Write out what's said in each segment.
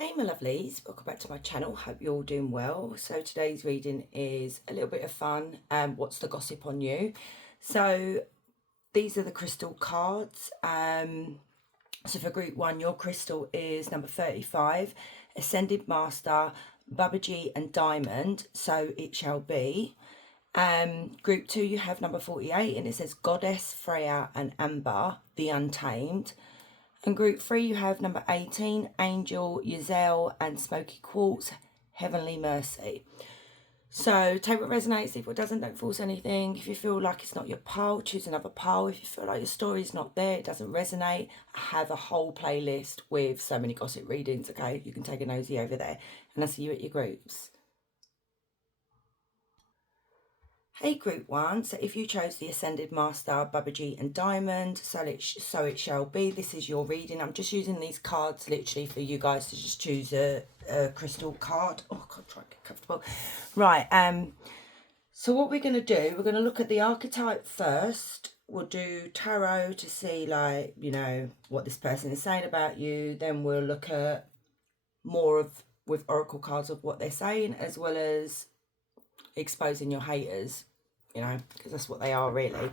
Hey my lovelies, welcome back to my channel. Hope you're all doing well. So today's reading is a little bit of fun. What's the gossip on you? So these are the crystal cards. So for group 1, your crystal is number 35, Ascended Master, Babaji and Diamond, so it shall be. Group 2, you have number 48 and it says Goddess, Freya and Amber, the Untamed. And group 3, you have number 18, Angel, Yazel, and Smoky Quartz, Heavenly Mercy. So take what resonates, if it doesn't, don't force anything. If you feel like it's not your pile, choose another pile. If you feel like your story's not there, it doesn't resonate, I have a whole playlist with so many gossip readings, okay? You can take a nosy over there. And I'll see you at your groups. Hey group 1, so if you chose the Ascended Master, Babaji and Diamond, so it shall be. This is your reading. I'm just using these cards literally for you guys to just choose a crystal card. Oh God, try to get comfortable. Right, so what we're going to do, we're going to look at the archetype first. We'll do tarot to see, like, you know, what this person is saying about you. Then we'll look at more of, with oracle cards, of what they're saying, as well as exposing your haters, you know, because that's what they are really.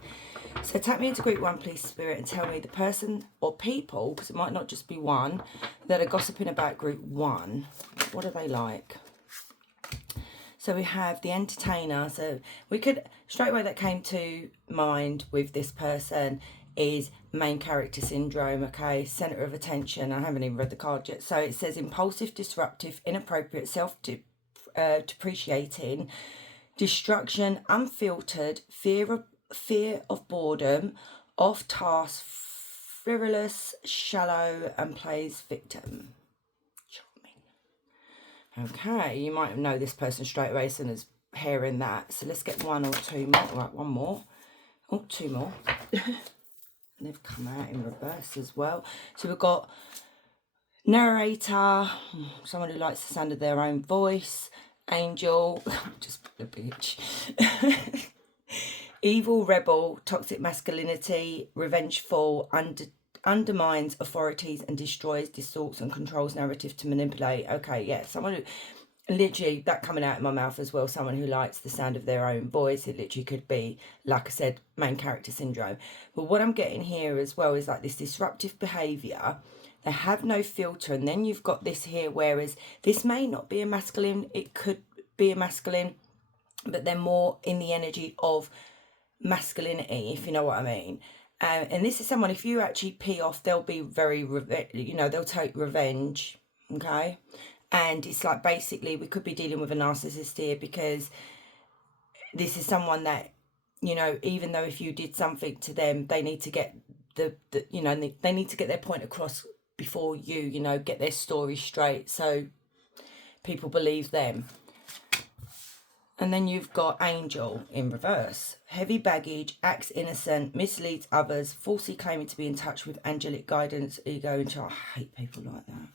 So tap me into group 1, please, Spirit, and tell me the person or people, because it might not just be one, that are gossiping about group 1. What are they like? So we have the entertainer. So we could, straight away that came to mind with this person is main character syndrome, okay? Center of attention. I haven't even read the card yet. So it says impulsive, disruptive, inappropriate, self-depreciating, destruction, unfiltered, fear of boredom, off task, frivolous, shallow, and plays victim. Charming. Okay, you might know this person straight away as soon as hearing that. So let's get one or two more. Right, one more. Oh, two more. They've come out in reverse as well. So we've got narrator, someone who likes the sound of their own voice. Angel, just a bitch. Evil, rebel, toxic masculinity, revengeful, undermines authorities and destroys, distorts and controls narrative to manipulate. Okay, yeah, someone who, literally, that coming out of my mouth as well, someone who likes the sound of their own voice. It literally could be, like I said, main character syndrome. But what I'm getting here as well is like this disruptive behaviour. They have no filter, and then you've got this here, whereas this may not be a masculine, it could be a masculine, but they're more in the energy of masculinity, if you know what I mean. And this is someone, if you actually pee off, they'll be very, you know, they'll take revenge, okay? And it's like, basically, we could be dealing with a narcissist here, because this is someone that, you know, even though if you did something to them, they need to get the you know, they need to get their point across before you know, get their story straight, so people believe them. And then you've got Angel in reverse. Heavy baggage, acts innocent, misleads others, falsely claiming to be in touch with angelic guidance, ego and child. I hate people like that. I'm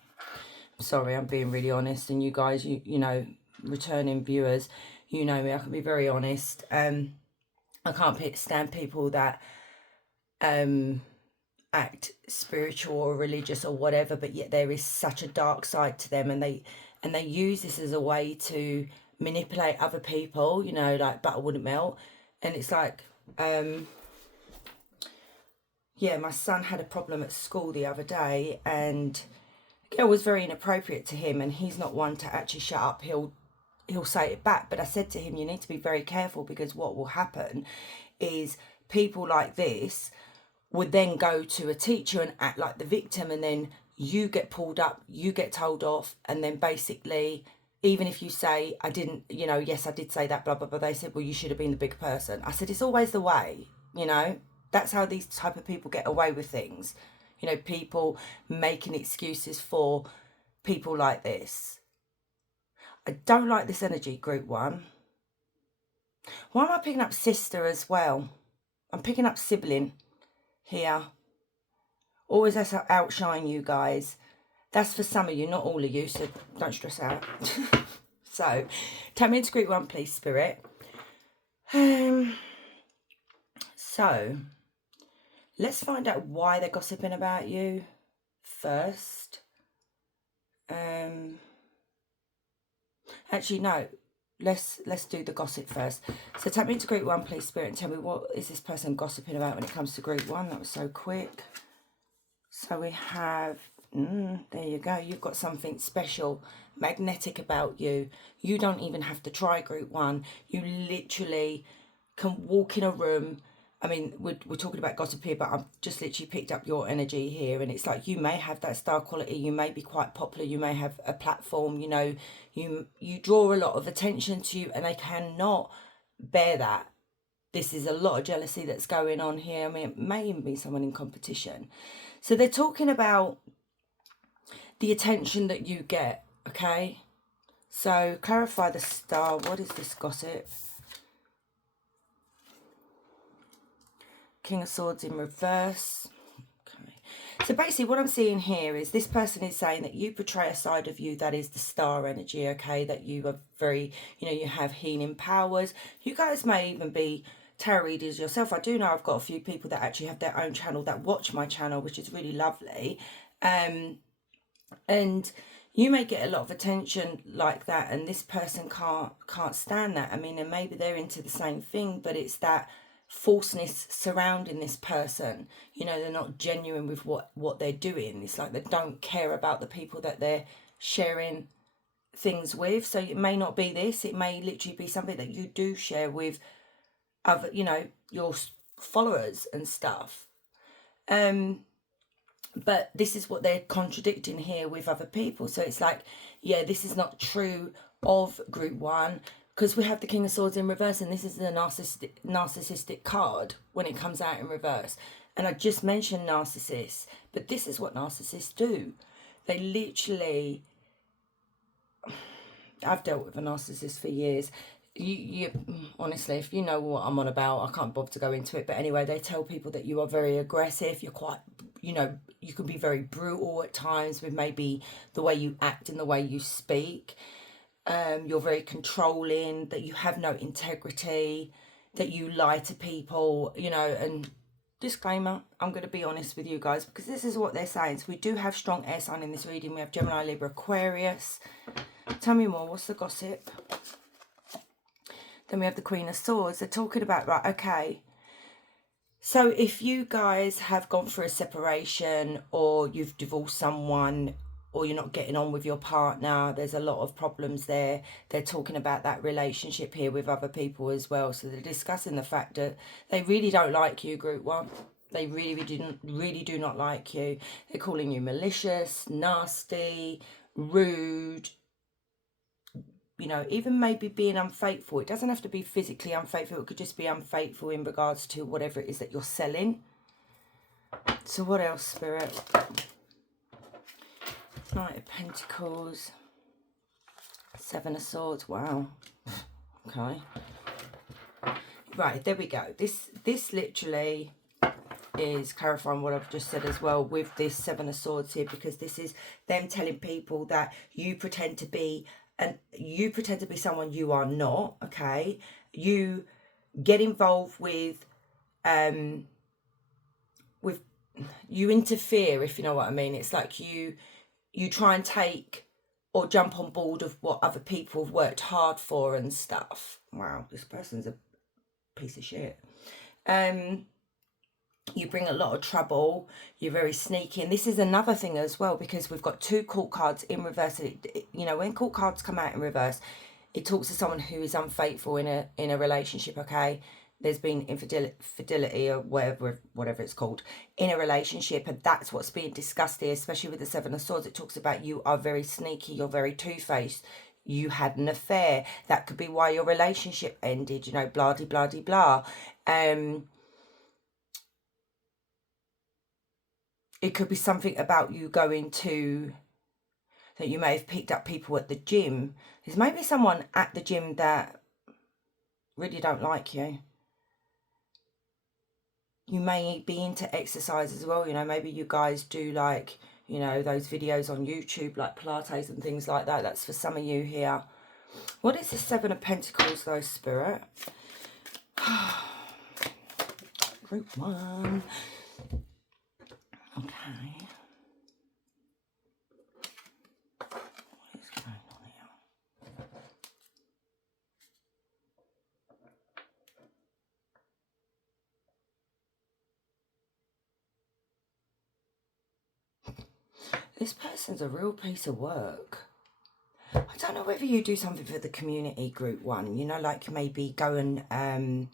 sorry, I'm being really honest. And you guys, you know, returning viewers, you know me, I can be very honest. I can't stand people that act spiritual or religious or whatever, but yet there is such a dark side to them, and they use this as a way to manipulate other people, you know, like butter wouldn't melt. And it's like, yeah, my son had a problem at school the other day, and the girl was very inappropriate to him, and he's not one to actually shut up. He'll say it back. But I said to him, you need to be very careful, because what will happen is people like this would then go to a teacher and act like the victim, and then you get pulled up, you get told off, and then basically, even if you say, I didn't, you know, yes, I did say that, blah, blah, blah, they said, well, you should have been the big person. I said, it's always the way, you know, that's how these type of people get away with things. You know, people making excuses for people like this. I don't like this energy, group 1. Why am I picking up sister as well? I'm picking up sibling here. Always has to outshine you guys. That's for some of you, not all of you, so don't stress out. So, tell me into group 1, please, Spirit. So, let's find out why they're gossiping about you first. Actually, no. Let's do the gossip first. So take me into group 1, please, Spirit, and tell me what is this person gossiping about when it comes to group 1. That was so quick. So we have, there you go. You've got something special, magnetic about you. You don't even have to try group 1. You literally can walk in a room. I mean, we're talking about gossip here, but I've just literally picked up your energy here. And it's like you may have that star quality. You may be quite popular. You may have a platform. You know, you draw a lot of attention to you, and they cannot bear that. This is a lot of jealousy that's going on here. I mean, it may even be someone in competition. So they're talking about the attention that you get, okay? So clarify the star. What is this gossip? King of Swords in reverse. Okay. So basically what I'm seeing here is this person is saying that you portray a side of you that is the star energy, okay? That you are very, you know, you have healing powers. You guys may even be tarot readers yourself. I do know I've got a few people that actually have their own channel that watch my channel, which is really lovely. And you may get a lot of attention like that, and this person can't stand that. I mean, and maybe they're into the same thing, but it's that falseness surrounding this person. You know, they're not genuine with what they're doing. It's like they don't care about the people that they're sharing things with. So it may not be this. It may literally be something that you do share with other, you know, your followers and stuff. But this is what they're contradicting here with other people. So it's like, yeah, this is not true of group 1, because we have the King of Swords in reverse, and this is the narcissistic card when it comes out in reverse. And I just mentioned narcissists, but this is what narcissists do. They literally, I've dealt with a narcissist for years. You honestly, if you know what I'm on about, I can't bother to go into it. But anyway, they tell people that you are very aggressive. You're quite, you know, you can be very brutal at times with maybe the way you act and the way you speak. You're very controlling, that you have no integrity, that you lie to people, you know. And disclaimer, I'm going to be honest with you guys, because this is what they're saying. So we do have strong air sign in this reading. We have Gemini, Libra, Aquarius. Tell me more. What's the gossip? Then we have the Queen of Swords. They're talking about, right, okay, so if you guys have gone through a separation, or you've divorced someone, or you're not getting on with your partner, there's a lot of problems there. They're talking about that relationship here with other people as well. So they're discussing the fact that they really don't like you, group 1. They really do not like you. They're calling you malicious, nasty, rude, you know, even maybe being unfaithful. It doesn't have to be physically unfaithful. It could just be unfaithful in regards to whatever it is that you're selling. So what else, Spirit? Knight of Pentacles. 7 of Swords. Wow. Okay. Right, there we go. This literally is clarifying what I've just said as well with this 7 of Swords here, because this is them telling people that you pretend to be, and you pretend to be someone you are not, okay? You get involved with you interfere, if you know what I mean. It's like you try and take or jump on board of what other people have worked hard for and stuff. Wow, this person's a piece of shit. You bring a lot of trouble. You're very sneaky. And this is another thing as well, because we've got 2 court cards in reverse. You know, when court cards come out in reverse, it talks to someone who is unfaithful in a relationship, okay? There's been infidelity or whatever it's called in a relationship, and that's what's being discussed here, especially with the 7 of Swords. It talks about you are very sneaky, you're very two-faced, you had an affair. That could be why your relationship ended, you know, blah, de, blah, de, blah. It could be something about you going to, that you may have picked up people at the gym. There's maybe someone at the gym that really don't like you. You may be into exercise as well. You know, maybe you guys do like, you know, those videos on YouTube, like Pilates and things like that. That's for some of you here. What is the 7 of Pentacles, though, Spirit? Group 1. Okay. What is going on here? This person's a real piece of work. I don't know whether you do something for the community, group one, you know, like maybe go and,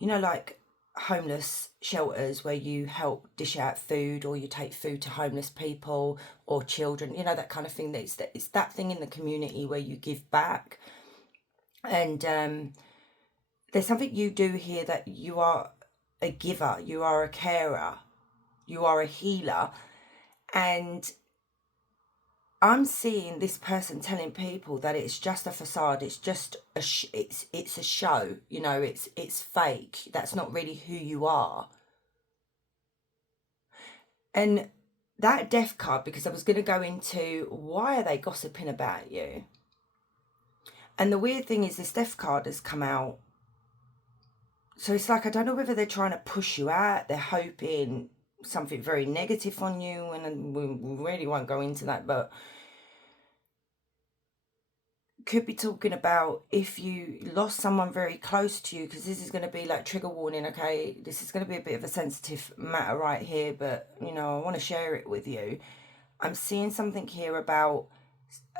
you know, like homeless shelters where you help dish out food, or you take food to homeless people or children, you know, that kind of thing. It's that thing in the community where you give back. And there's something you do here that you are a giver, you are a carer, you are a healer. And I'm seeing this person telling people that it's just a facade. It's just it's a show. You know, it's fake. That's not really who you are. And that death card, because I was going to go into why are they gossiping about you. And the weird thing is this death card has come out. So it's like, I don't know whether they're trying to push you out. They're hoping something very negative on you, and we really won't go into that, but could be talking about if you lost someone very close to you, because this is going to be like trigger warning, okay? This is going to be a bit of a sensitive matter right here, but you know, I want to share it with you. I'm seeing something here about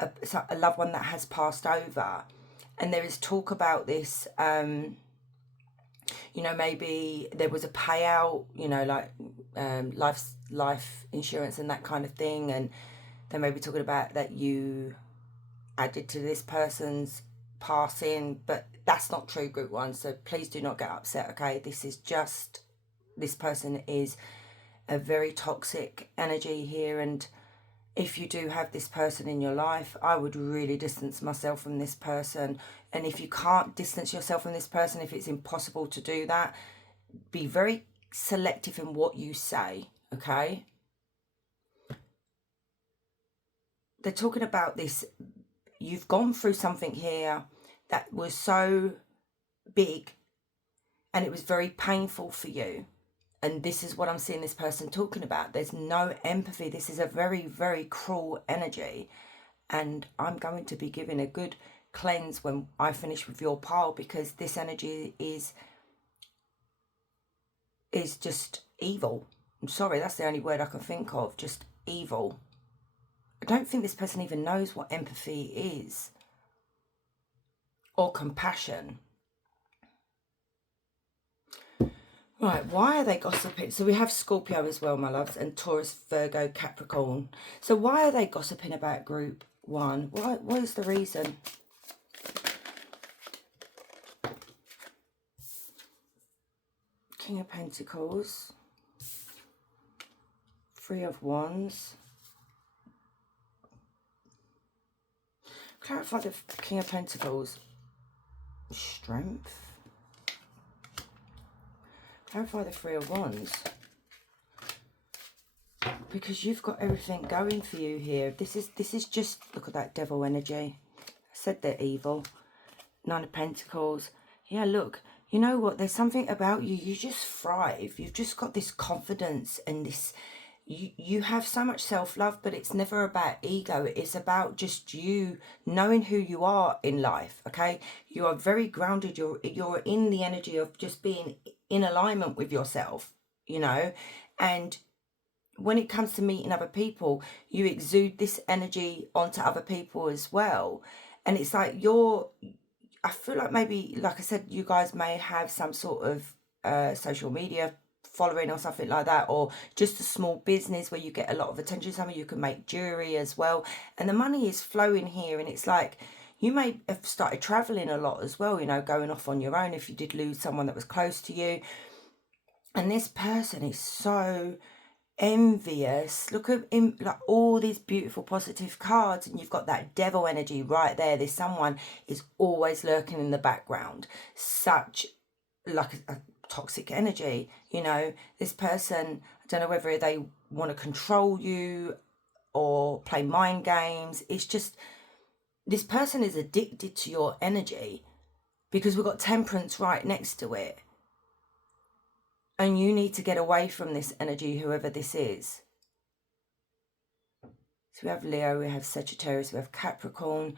a loved one that has passed over, and there is talk about this. You know, maybe there was a payout, you know, like life insurance and that kind of thing, and they may be talking about that you added to this person's passing, but that's not true, group one, so please do not get upset, okay? This is just, this person is a very toxic energy here, and if you do have this person in your life, I would really distance myself from this person. And if you can't distance yourself from this person, if it's impossible to do that, be very selective in what you say, okay? They're talking about this. You've gone through something here that was so big and it was very painful for you. And this is what I'm seeing this person talking about. There's no empathy. This is a very, very cruel energy. And I'm going to be giving a good cleanse when I finish with your pile, because this energy is just evil. I'm sorry, that's the only word I can think of. Just evil. I don't think this person even knows what empathy is, or compassion. Right, why are they gossiping? So we have Scorpio as well, my loves, and Taurus, Virgo, Capricorn. So why are they gossiping about group one? What is the reason? King of Pentacles, Three of Wands. Clarify the King of Pentacles. Strength. Clarify the Three of Wands. Because you've got everything going for you here. This is just, look at that devil energy. I said they're evil. Nine of Pentacles. Yeah, look, you know what? There's something about you. You just thrive. You've just got this confidence and this. You have so much self-love, but it's never about ego. It's about just you knowing who you are in life, okay? You are very grounded. You're in the energy of just being in alignment with yourself, you know? And when it comes to meeting other people, you exude this energy onto other people as well. And it's like I feel like maybe, like I said, you guys may have some sort of social media following or something like that, or just a small business where you get a lot of attention. Some of you can make jewelry as well, and the money is flowing here. And it's like you may have started traveling a lot as well, you know, going off on your own if you did lose someone that was close to you. And this person is so envious. Look at him, like all these beautiful positive cards, and you've got that devil energy right there. This someone is always lurking in the background, such like a toxic energy, you know. This person, I don't know whether they want to control you or play mind games. It's just, this person is addicted to your energy, because we've got Temperance right next to it. And you need to get away from this energy, whoever this is. So we have Leo, we have Sagittarius, we have Capricorn.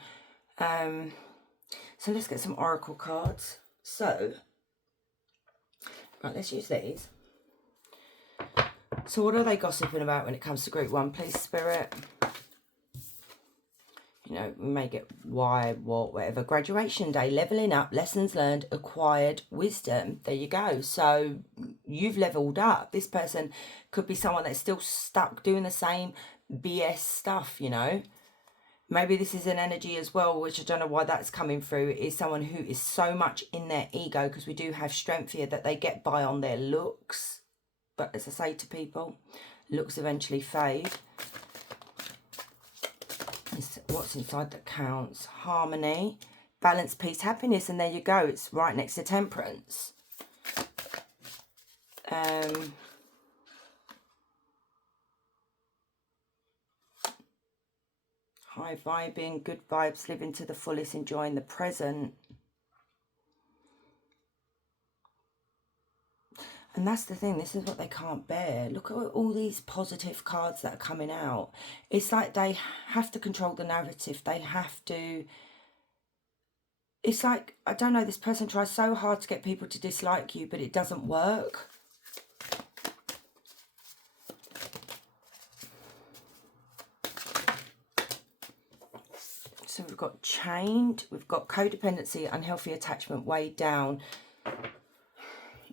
So let's get some oracle cards. So, right, let's use these. So what are they gossiping about when it comes to group one? Please, Spirit. You know, we may get why, what, whatever. Graduation day, leveling up, lessons learned, acquired wisdom. There you go. So you've leveled up. This person could be someone that's still stuck doing the same BS stuff, you know. Maybe this is an energy as well, which I don't know why that's coming through, is someone who is so much in their ego, because we do have strength here, that they get by on their looks. But as I say to people, looks eventually fade. It's what's inside that counts. Harmony, balance, peace, happiness, and there you go. It's right next to temperance. High vibing, good vibes, living to the fullest, enjoying the present. And that's the thing, this is what they can't bear. Look at all these positive cards that are coming out. It's like they have to control the narrative. They have to... It's like, I don't know, this person tries so hard to get people to dislike you, but it doesn't work. So we've got chained, we've got codependency, unhealthy attachment, weighed down.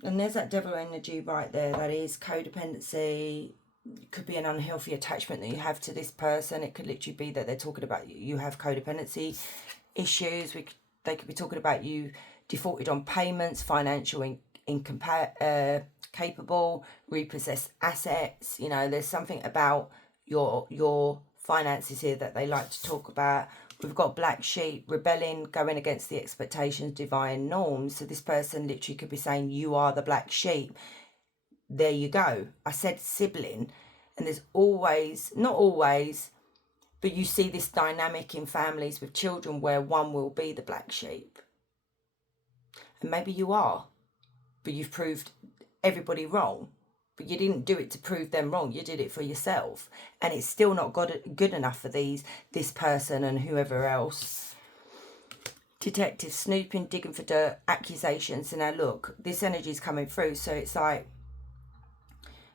And there's that devil energy right there. That is codependency. It could be an unhealthy attachment that you have to this person. It could literally be that they're talking about you have codependency issues. They could be talking about you defaulted on payments, financial incapable, repossessed assets. You know, there's something about your finances here that they like to talk about. We've got black sheep, rebelling, going against the expectations, divine norms. So this person literally could be saying, you are the black sheep. There you go. I said sibling. And there's always, not always, but you see this dynamic in families with children where one will be the black sheep. And maybe you are, but you've proved everybody wrong. But you didn't do it to prove them wrong. You did it for yourself. And it's still not good enough for this person and whoever else. Detective snooping, digging for dirt, accusations. And now look, this energy is coming through. So it's like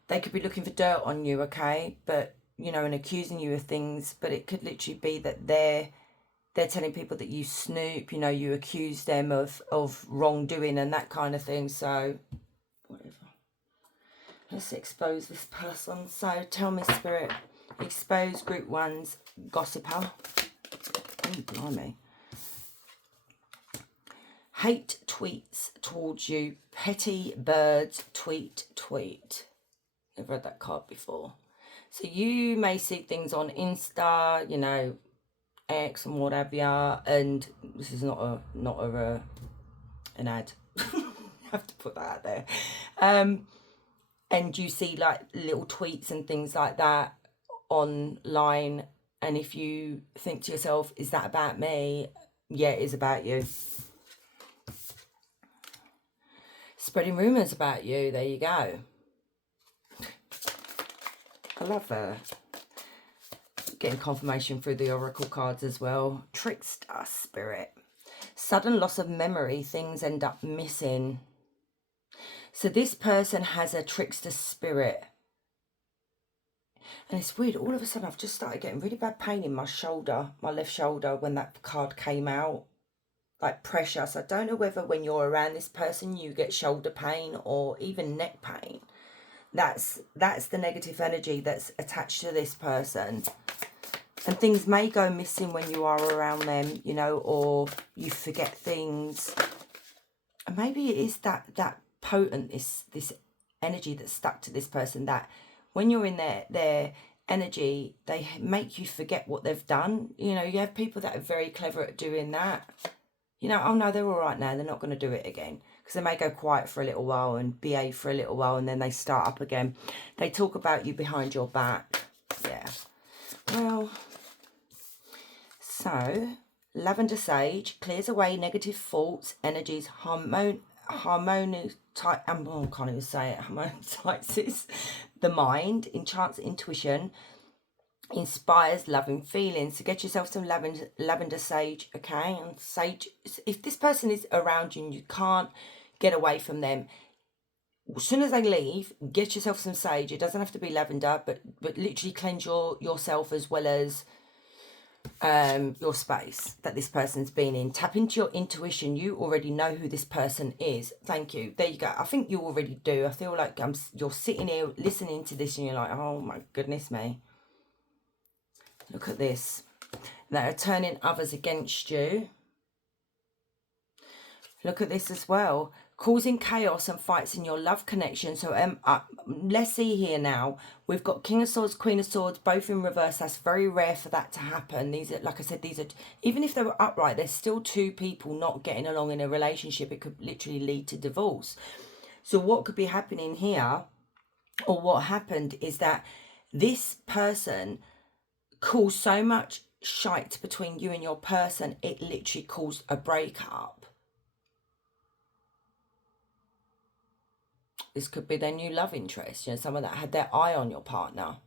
they could be looking for dirt on you, okay? But, you know, and accusing you of things. But it could literally be that they're telling people that you snoop, you know, you accuse them of wrongdoing and that kind of thing. So, whatever. Let's expose this person. So tell me, Spirit, expose group one's gossiper. Oh, blimey. Hate tweets towards you. Petty birds tweet. Never read that card before. So you may see things on Insta, you know, X and what have you. And this is not an ad. I have to put that out there. And you see like little tweets and things like that online. And if you think to yourself, is that about me? Yeah, it is about you. Spreading rumours about you. There you go. I love getting confirmation through the oracle cards as well. Trickster spirit. Sudden loss of memory. Things end up missing. So this person has a trickster spirit. And it's weird. All of a sudden, I've just started getting really bad pain in my shoulder, my left shoulder, when that card came out. Like pressure. So I don't know whether when you're around this person, you get shoulder pain or even neck pain. That's the negative energy that's attached to this person. And things may go missing when you are around them, you know, or you forget things. And maybe it is that potent, this energy that's stuck to this person, that when you're in their energy, they make you forget what they've done. You know, you have people that are very clever at doing that. You know, oh no, they're all right now, they're not going to do it again. Because they may go quiet for a little while and behave for a little while, and then they start up again. They talk about you behind your back. Yeah. Well, so lavender sage clears away negative thoughts, energies, harmonizes the mind, enchants intuition, inspires loving feelings. So get yourself some lavender sage, okay? And sage, if this person is around you and you can't get away from them, as soon as they leave, get yourself some sage. It doesn't have to be lavender, but literally cleanse yourself as well as your space that this person's been in. Tap into your intuition. You already know who this person is. Thank you. There you go. I think you already do. I feel like you're sitting here listening to this and you're like, oh my goodness me. Look at this. That are turning others against you. Look at this as well. Causing chaos and fights in your love connection. So let's see here now. We've got King of Swords, Queen of Swords, both in reverse. That's very rare for that to happen. These are, like I said, these are, even if they were upright, there's still two people not getting along in a relationship. It could literally lead to divorce. So what could be happening here, or what happened, is that this person caused so much shite between you and your person, it literally caused a breakup. This could be their new love interest, you know, someone that had their eye on your partner.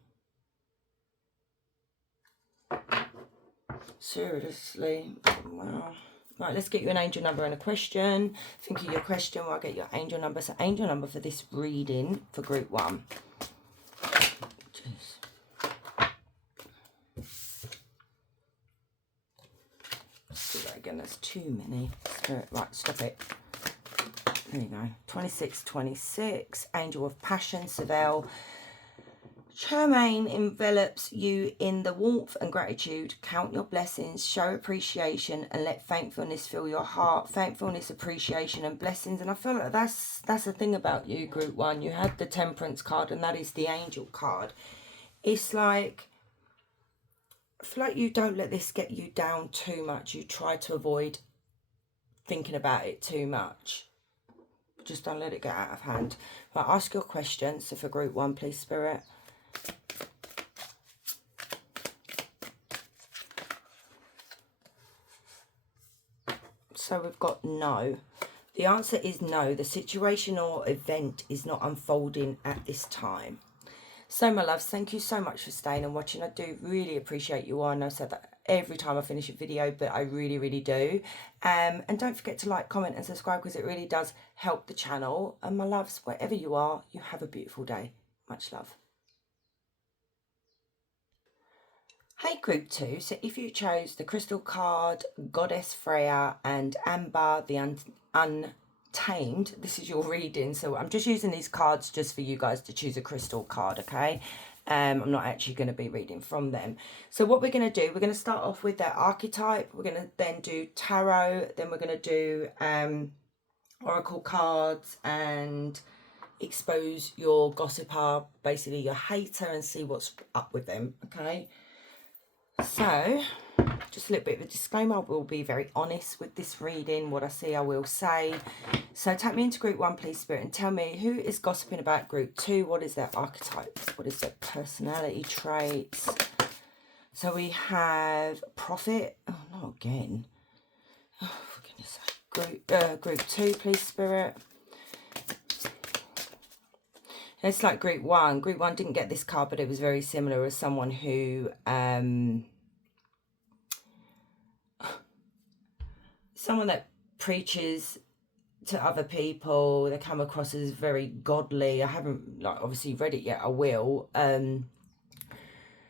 Seriously. Wow. Right, let's get you an angel number and a question. Think of your question while I get your angel number. So angel number for this reading for group 1. Jeez. Let's do that again. That's too many. Right, stop it. There you go. 2626. Angel of Passion, Seville. Charmaine envelops you in the warmth and gratitude. Count your blessings, show appreciation, and let thankfulness fill your heart. Thankfulness, appreciation, and blessings. And I feel like that's the thing about you, group 1. You had the Temperance card, and that is the Angel card. It's like, I feel like you don't let this get you down too much. You try to avoid thinking about it too much. Just don't let it get out of hand. Right, ask your question. So for group 1, please, Spirit. So we've got no. The answer is no. The situation or event is not unfolding at this time. So, my loves, thank you so much for staying and watching. I do really appreciate you all. I know I said that every time I finish a video, but I really, really do. And don't forget to like, comment and subscribe, because it really does help the channel. And my loves, wherever you are, you have a beautiful day. Much love. Hey, group 2. So if you chose the Crystal card, Goddess Freya, and Amber, the Untamed, this is your reading. So I'm just using these cards just for you guys to choose a crystal card, okay? I'm not actually going to be reading from them. So what we're going to do, we're going to start off with their archetype. We're going to then do tarot. Then we're going to do oracle cards and expose your gossiper, basically your hater, and see what's up with them, okay? So, just a little bit of a disclaimer, I will be very honest with this reading. What I see, I will say. So, tap me into group 1, please, Spirit, and tell me who is gossiping about group 2. What is their archetype? What is their personality traits? So, we have Prophet. Oh, not again. Oh, for goodness sake. Group 2, please, Spirit. It's like group 1. Group 1 didn't get this card, but it was very similar as someone who, someone that preaches to other people. They come across as very godly. I haven't, like, obviously read it yet. I will.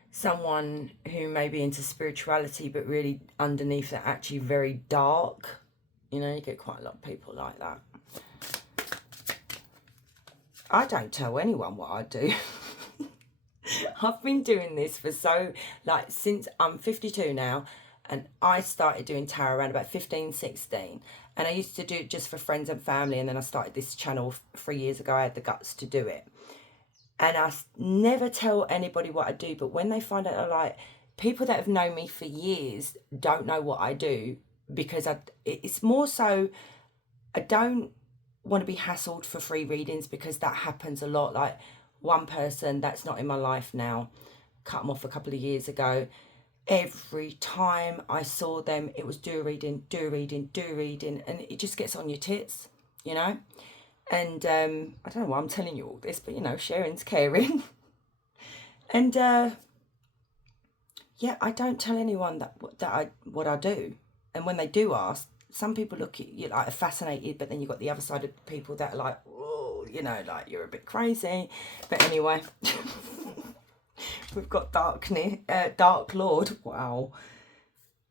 Someone who may be into spirituality, but really underneath they're actually very dark. You know, you get quite a lot of people like that. I don't tell anyone what I do. I've been doing this for since I'm 52 now, and I started doing tarot around about 15, 16. And I used to do it just for friends and family, and then I started this channel 3 years ago. I had the guts to do it. And I never tell anybody what I do, but when they find out, like, people that have known me for years don't know what I do, because it's more so I don't want to be hassled for free readings, because that happens a lot. Like, one person that's not in my life now, cut them off a couple of years ago. Every time I saw them, it was do a reading, do a reading, do a reading, and it just gets on your tits, you know. And I don't know why I'm telling you all this, but you know, sharing's caring. And yeah, I don't tell anyone what I do. And when they do ask, some people look at you like fascinated, but then you've got the other side of people that are like, oh, you know, like you're a bit crazy. But anyway, we've got Dark Lord. Wow.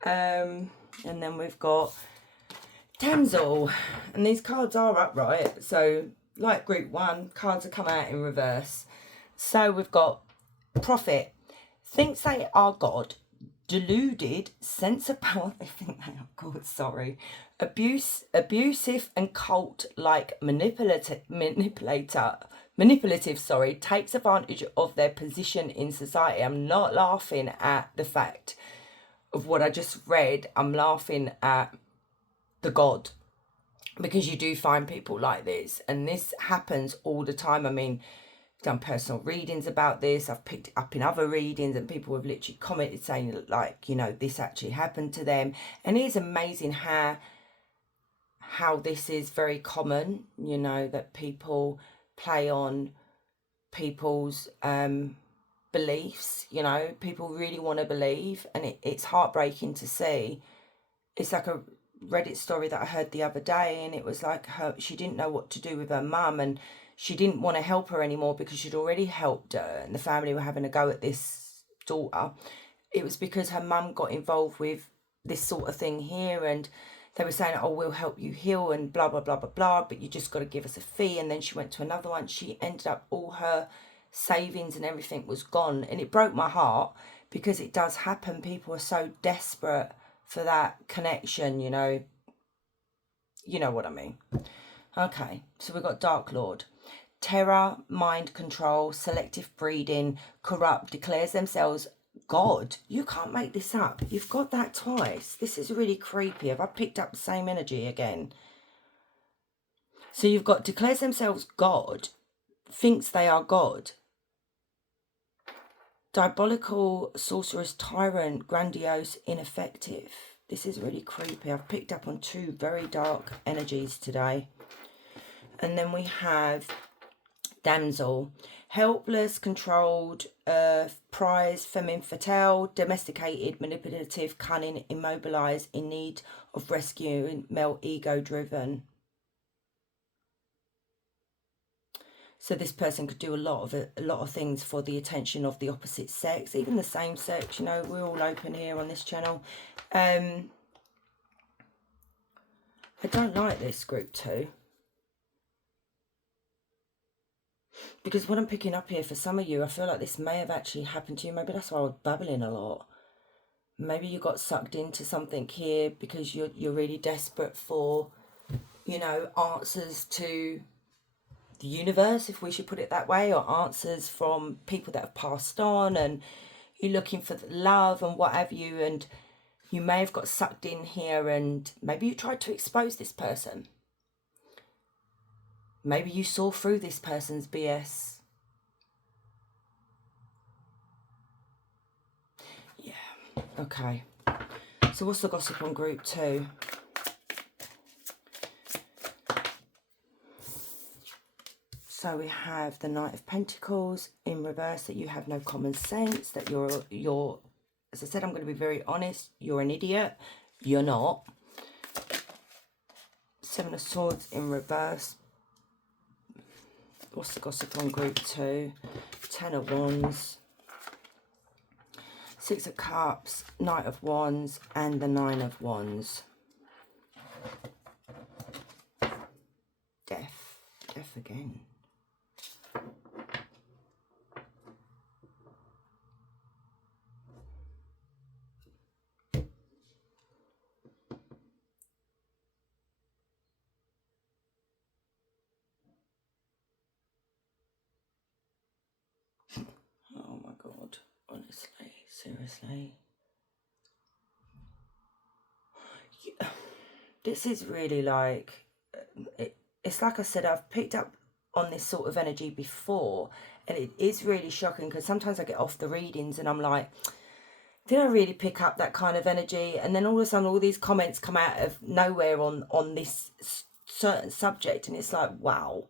And then we've got Damsel, and these cards are upright, so like group 1, cards have come out in reverse. So we've got Prophet, thinks they are God, deluded, sense of power, they think they are God, sorry, abusive and cult-like manipulative, takes advantage of their position in society. I'm not laughing at the fact of what I just read, I'm laughing at the God, because you do find people like this, and this happens all the time. I mean, I've done personal readings about this, I've picked it up in other readings, and people have literally commented saying, like, you know, this actually happened to them. And it is amazing how this is very common, you know, that people play on people's beliefs. You know, people really want to believe, and it's heartbreaking to see. It's like a Reddit story that I heard the other day, and it was like she didn't know what to do with her mum, and she didn't want to help her anymore because she'd already helped her, and the family were having a go at this daughter. It was because her mum got involved with this sort of thing here, and they were saying, oh, we'll help you heal and blah blah blah blah blah, but you just got to give us a fee. And then she went to another one. She ended up, all her savings and everything was gone, and it broke my heart, because it does happen. People are so desperate for that connection, you know what I mean. Okay, so we've got Dark Lord, terror, mind control, selective breeding, corrupt, declares themselves God. You can't make this up. You've got that twice. This is really creepy. Have I picked up the same energy again? So you've got declares themselves God, thinks they are God, diabolical, sorceress, tyrant, grandiose, ineffective. This is really creepy. I've picked up on 2 very dark energies today. And then we have Damsel, helpless, controlled, prize, femme fatale, domesticated, manipulative, cunning, immobilized, in need of rescue, male, ego-driven. So this person could do a lot of things for the attention of the opposite sex, even the same sex. You know, we're all open here on this channel. I don't like this group 2. Because what I'm picking up here, for some of you, I feel like this may have actually happened to you. Maybe that's why I was babbling a lot. Maybe you got sucked into something here because you're really desperate for, you know, answers to the universe, if we should put it that way, or answers from people that have passed on, and you're looking for love and what have you, and you may have got sucked in here, and maybe you tried to expose this person. Maybe you saw through this person's BS. Yeah, okay. So what's the gossip on group 2? So we have the Knight of Pentacles in reverse, that you have no common sense, that you're, as I said, I'm going to be very honest, you're an idiot. You're not. 7 of Swords in reverse. What's the gossip on group 2? 10 of Wands. 6 of Cups, Knight of Wands, and the 9 of Wands. Death. Death again. Oh my God, honestly, seriously. Yeah. This is really like, it's like I said, I've picked up on this sort of energy before, and it is really shocking, because sometimes I get off the readings and I'm like, did I really pick up that kind of energy? And then all of a sudden all these comments come out of nowhere on this certain subject, and it's like, wow.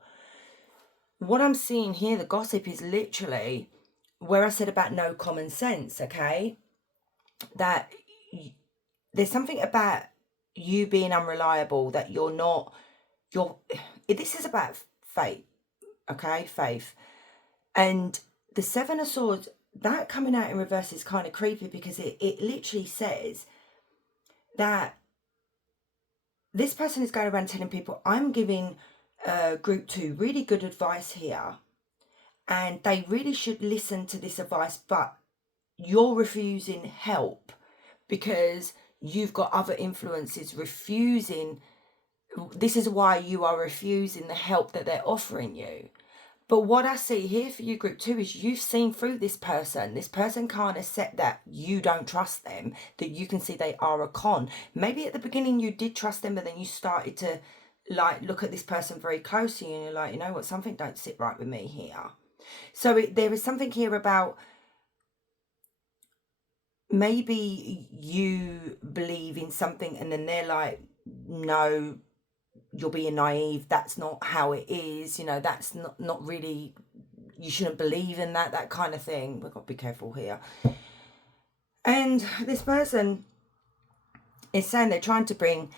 What I'm seeing here, the gossip, is literally where I said about no common sense, okay? That there's something about you being unreliable, that this is about faith, okay? Faith. And the 7 of Swords, that coming out in reverse is kind of creepy, because it literally says that this person is going around telling people, I'm giving group 2 really good advice here, and they really should listen to this advice, but you're refusing help because you've got other influences refusing. This is why you are refusing the help that they're offering you. But what I see here for you, group 2, is you've seen through this person. This person can't accept that you don't trust them, that you can see they are a con. Maybe at the beginning you did trust them, but then you started to like look at this person very closely and you're like, you know what, something don't sit right with me here. So there is something here about maybe you believe in something and then they're like, no, you're being naive, that's not how it is, you know, that's not really, you shouldn't believe in that kind of thing. We've got to be careful here. And this person is saying they're trying to bring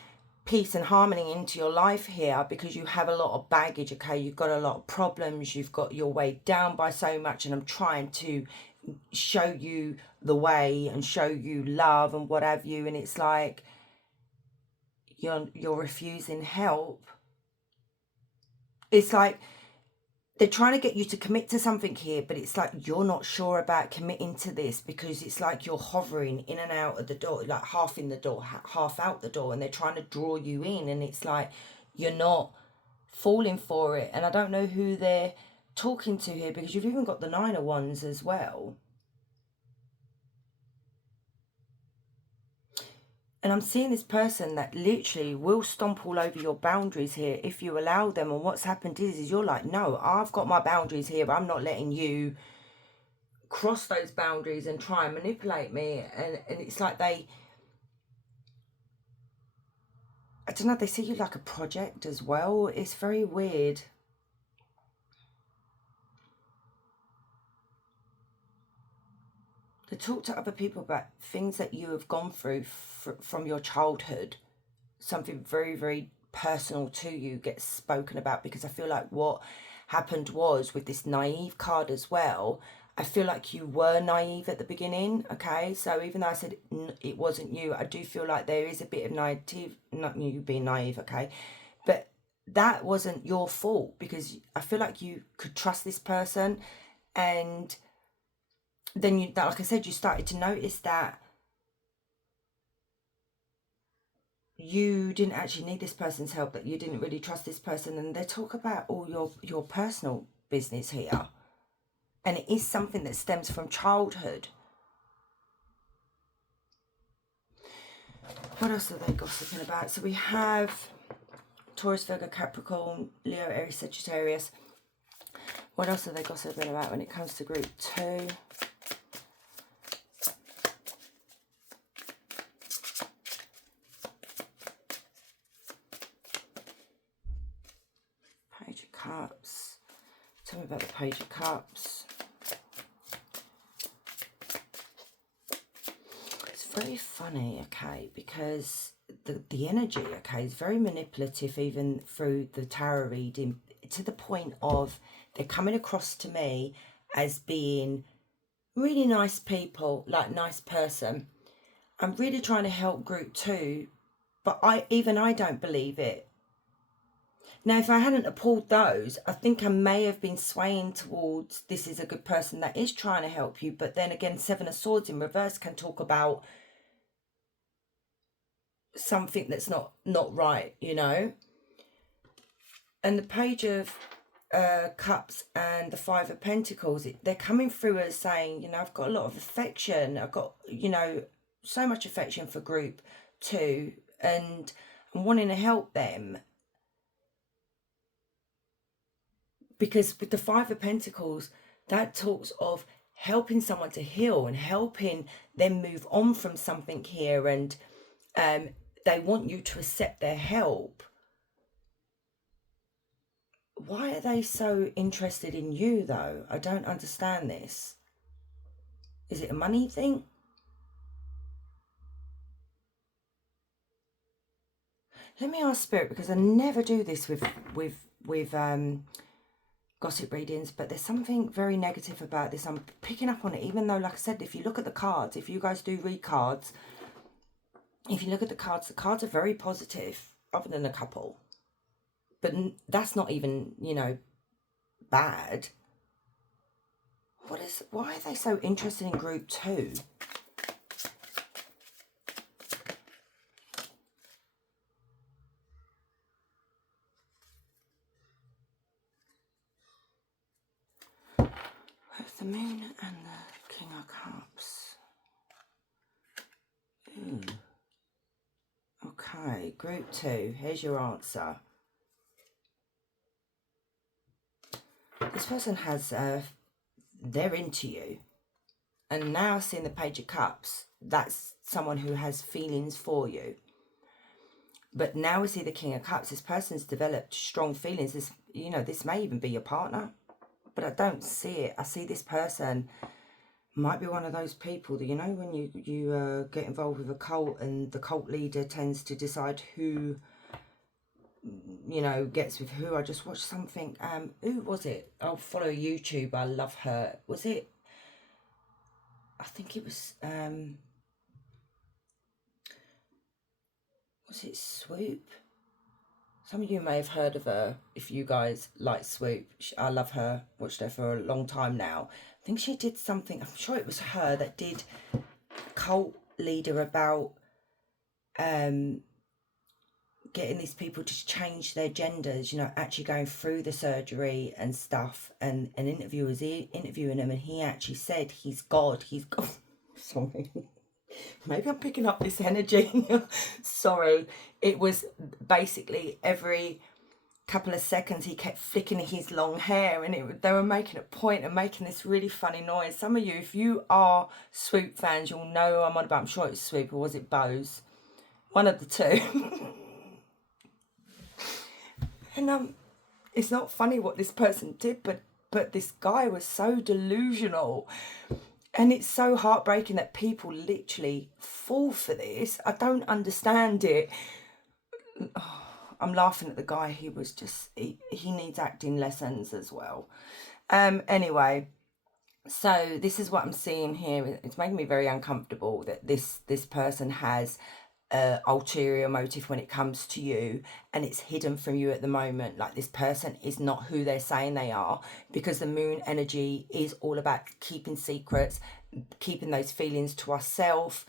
peace and harmony into your life here because you have a lot of baggage, okay? You've got a lot of problems, you're weighed down by so much, and I'm trying to show you the way and show you love and what have you, and it's like you're refusing help. It's like they're trying to get you to commit to something here, but it's like you're not sure about committing to this because it's like you're hovering in and out of the door, like half in the door, half out the door, and they're trying to draw you in, and it's like you're not falling for it. And I don't know who they're talking to here because you've even got the 9 of Wands as well. And I'm seeing this person that literally will stomp all over your boundaries here if you allow them. And what's happened is you're like, no, I've got my boundaries here. I'm not letting you cross those boundaries and try and manipulate me. And it's like I don't know, they see you like a project as well. It's very weird. To talk to other people about things that you have gone through from your childhood, something very, very personal to you gets spoken about, because I feel like what happened was with this naive card as well, I feel like you were naive at the beginning, okay? So even though I said it wasn't you, I do feel like there is a bit of naive, not you being naive, okay? But that wasn't your fault because I feel like you could trust this person, and then you, like I said, you started to notice that you didn't actually need this person's help, that you didn't really trust this person, and they talk about all your personal business here, and it is something that stems from childhood. What else are they gossiping about? So we have Taurus, Virgo, Capricorn, Leo, Aries, Sagittarius. What else are they gossiping about when it comes to group 2? Page of Cups. Tell me about the Page of Cups. It's very funny, okay, because the energy, okay, is very manipulative even through the tarot reading, to the point of they're coming across to me as being really nice people, like nice person. I'm really trying to help group 2, but I don't believe it. Now, if I hadn't pulled those, I think I may have been swaying towards this is a good person that is trying to help you. But then again, 7 of Swords in reverse can talk about something that's not right, you know. And the Page of Cups and the 5 of Pentacles, they're coming through as saying, you know, I've got a lot of affection. I've got, you know, so much affection for group 2, and I'm wanting to help them. Because with the 5 of Pentacles, that talks of helping someone to heal and helping them move on from something here, and they want you to accept their help. Why are they so interested in you, though? I don't understand this. Is it a money thing? Let me ask Spirit, because I never do this with gossip readings, but there's something very negative about this. I'm picking up on it, even though, like I said, if you look at the cards, if you guys do read cards, if you look at the cards are very positive, other than a couple. But that's not even, you know, bad. Why are they so interested in group 2? With the Moon and the King of Cups. Ooh. Okay, group 2. Here's your answer. This person has, they're into you. And now seeing the Page of Cups, that's someone who has feelings for you. But now we see the King of Cups. This person's developed strong feelings. This, you know, this may even be your partner. But I don't see it. I see this person might be one of those people that, you know, when you get involved with a cult and the cult leader tends to decide who, you know, gets with who. I just watched something. Who was it? I'll follow YouTube. I love her. Was it? I think it was. Was it Swoop? Some of you may have heard of her if you guys like Swoop. I love her. Watched her for a long time now. I think she did something. I'm sure it was her that did cult leader about getting these people to change their genders, you know, actually going through the surgery and stuff. And an interviewer was interviewing him, and he actually said he's God. He's God. Sorry. Maybe I'm picking up this energy. Sorry. It was basically every couple of seconds he kept flicking his long hair, and they were making a point and making this really funny noise. Some of you, if you are Swoop fans, you'll know who I'm on about. I'm sure it was Swoop, or was it Bose? One of the two. And it's not funny what this person did, but this guy was so delusional. And it's so heartbreaking that people literally fall for this. I don't understand it. Oh, I'm laughing at the guy. He was just, he needs acting lessons as well. Anyway, so this is what I'm seeing here. It's making me very uncomfortable that this person has ulterior motive when it comes to you, and it's hidden from you at the moment. Like, this person is not who they're saying they are, because the moon energy is all about keeping secrets, keeping those feelings to ourselves,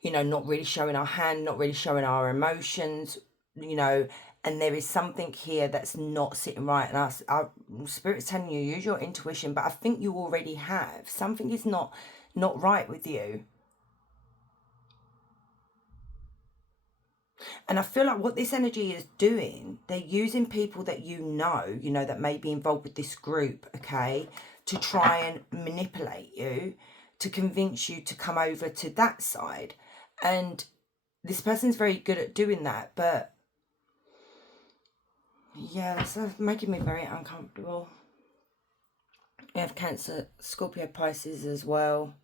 you know, not really showing our hand, not really showing our emotions, you know. And there is something here that's not sitting right, and our spirit's telling you, use your intuition, but I think you already have. Something is not right with you. And I feel like what this energy is doing, they're using people that you know, that may be involved with this group, okay, to try and manipulate you, to convince you to come over to that side. And this person's very good at doing that, but yeah, it's making me very uncomfortable. We have Cancer, Scorpio, Pisces as well.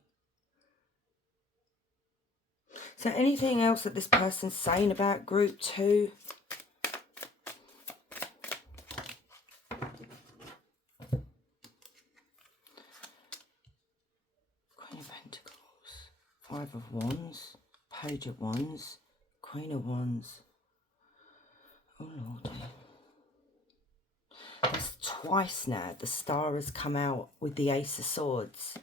Is there anything else that this person's saying about group 2? Queen of Pentacles, 5 of Wands, Page of Wands, Queen of Wands. Oh Lordy. That's twice now the Star has come out with the Ace of Swords.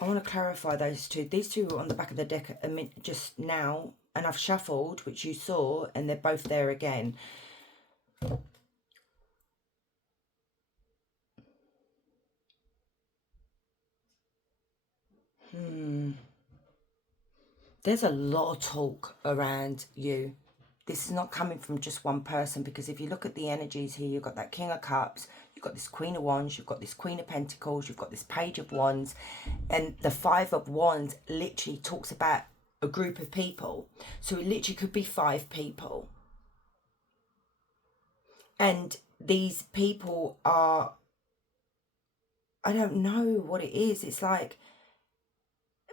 I want to clarify those two. These two were on the back of the deck just now, and I've shuffled, which you saw, and they're both there again. There's a lot of talk around you. This is not coming from just one person, because if you look at the energies here, you've got that King of Cups, you've got this Queen of Wands, you've got this Queen of Pentacles, you've got this Page of Wands, and the 5 of Wands literally talks about a group of people. So it literally could be 5 people. And these people are, I don't know what it is. It's like,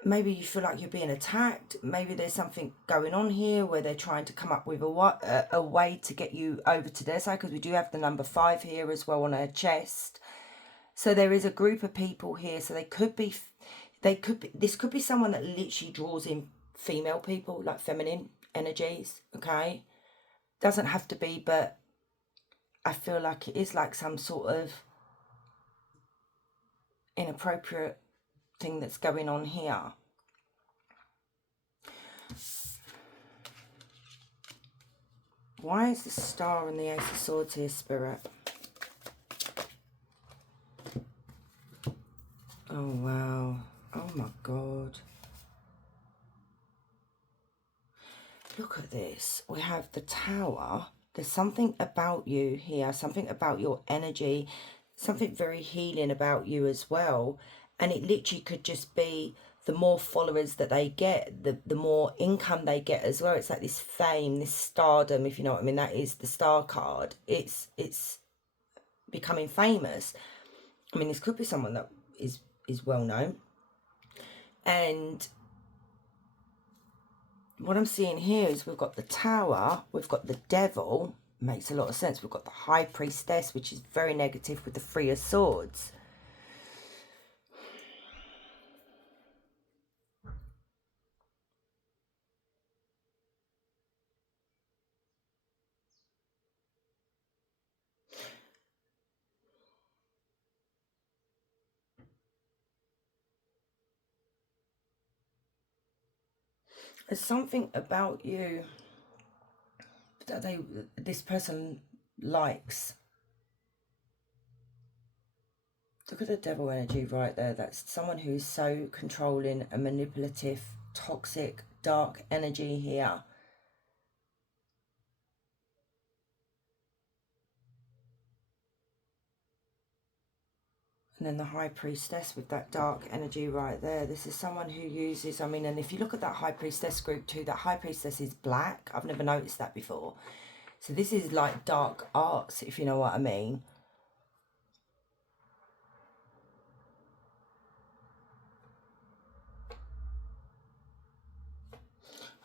maybe you feel like you're being attacked. Maybe there's something going on here where they're trying to come up with a way to get you over to their side, because we do have the number 5 here as well on her chest. So there is a group of people here. So this could be someone that literally draws in female people, like feminine energies, okay? Doesn't have to be, but I feel like it is like some sort of inappropriate thing that's going on here. Why is the Star and the Ace of Swords here, Spirit? Oh, wow. Oh, my God. Look at this. We have the Tower. There's something about you here, something about your energy, something very healing about you as well. And it literally could just be the more followers that they get, the more income they get as well. It's like this fame, this stardom, if you know what I mean. That is the Star card. It's becoming famous. I mean, this could be someone that is well known. And what I'm seeing here is we've got the Tower, we've got the Devil, makes a lot of sense. We've got the High Priestess, which is very negative, with the Three of Swords. There's something about you that this person likes. Look at the Devil energy right there. That's someone who's so controlling and manipulative, toxic, dark energy here. And then the High Priestess with that dark energy right there. This is someone who uses, I mean, and if you look at that High Priestess group too, that High Priestess is black. I've never noticed that before. So this is like dark arts, if you know what I mean.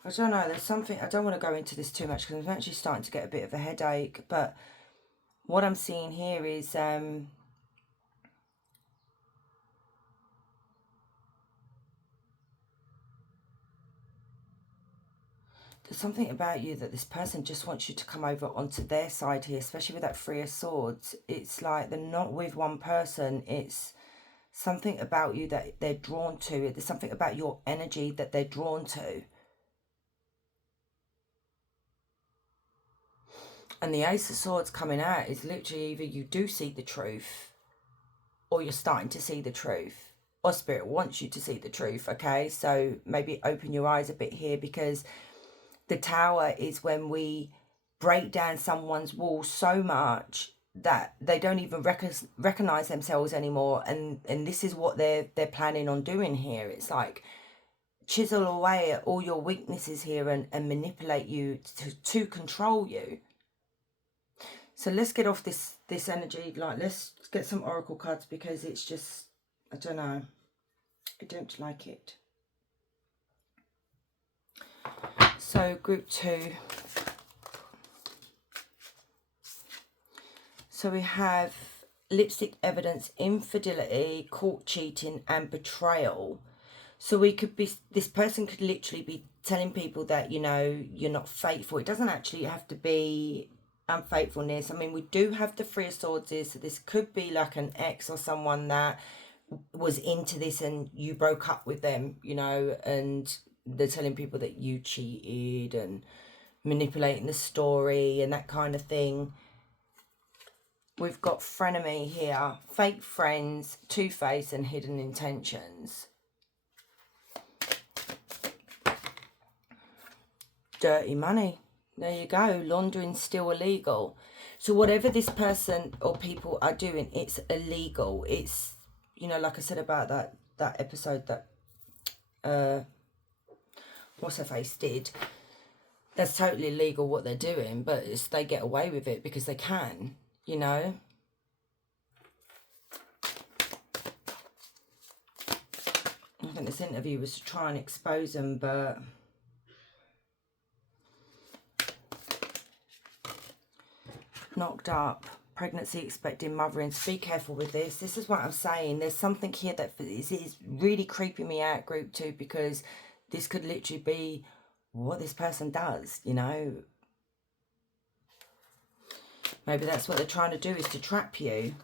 I don't know, there's something, I don't want to go into this too much because I'm actually starting to get a bit of a headache. But what I'm seeing here is... there's something about you that this person just wants you to come over onto their side here, especially with that Three of Swords. It's like they're not with one person. It's something about you that they're drawn to. There's something about your energy that they're drawn to. And the Ace of Swords coming out is literally either you do see the truth or you're starting to see the truth. Or Spirit wants you to see the truth, okay? So maybe open your eyes a bit here, because the Tower is when we break down someone's walls so much that they don't even recognize themselves anymore. And this is what they're planning on doing here. It's like chisel away at all your weaknesses here and manipulate you to control you. So let's get off this energy. Like, let's get some oracle cards, because it's just, I don't know, I don't like it. So group 2. So we have lipstick evidence, infidelity, court cheating, and betrayal. So we could be, this person could literally be telling people that, you know, you're not faithful. It doesn't actually have to be unfaithfulness. I mean, we do have the Three of Swords here, so this could be like an ex or someone that was into this and you broke up with them, you know, and they're telling people that you cheated and manipulating the story and that kind of thing. We've got frenemy here, fake friends, two-face, and hidden intentions. Dirty money. There you go. Laundering's still illegal. So whatever this person or people are doing, it's illegal. It's, you know, like I said about that episode that what's her face did. That's totally illegal what they're doing, but they get away with it because they can, you know. I think this interview was to try and expose them, but knocked up, pregnancy, expecting, mothering. So be careful with this. This is what I'm saying. There's something here that is really creeping me out, group 2, because this could literally be what this person does, you know. Maybe that's what they're trying to do, is to trap you.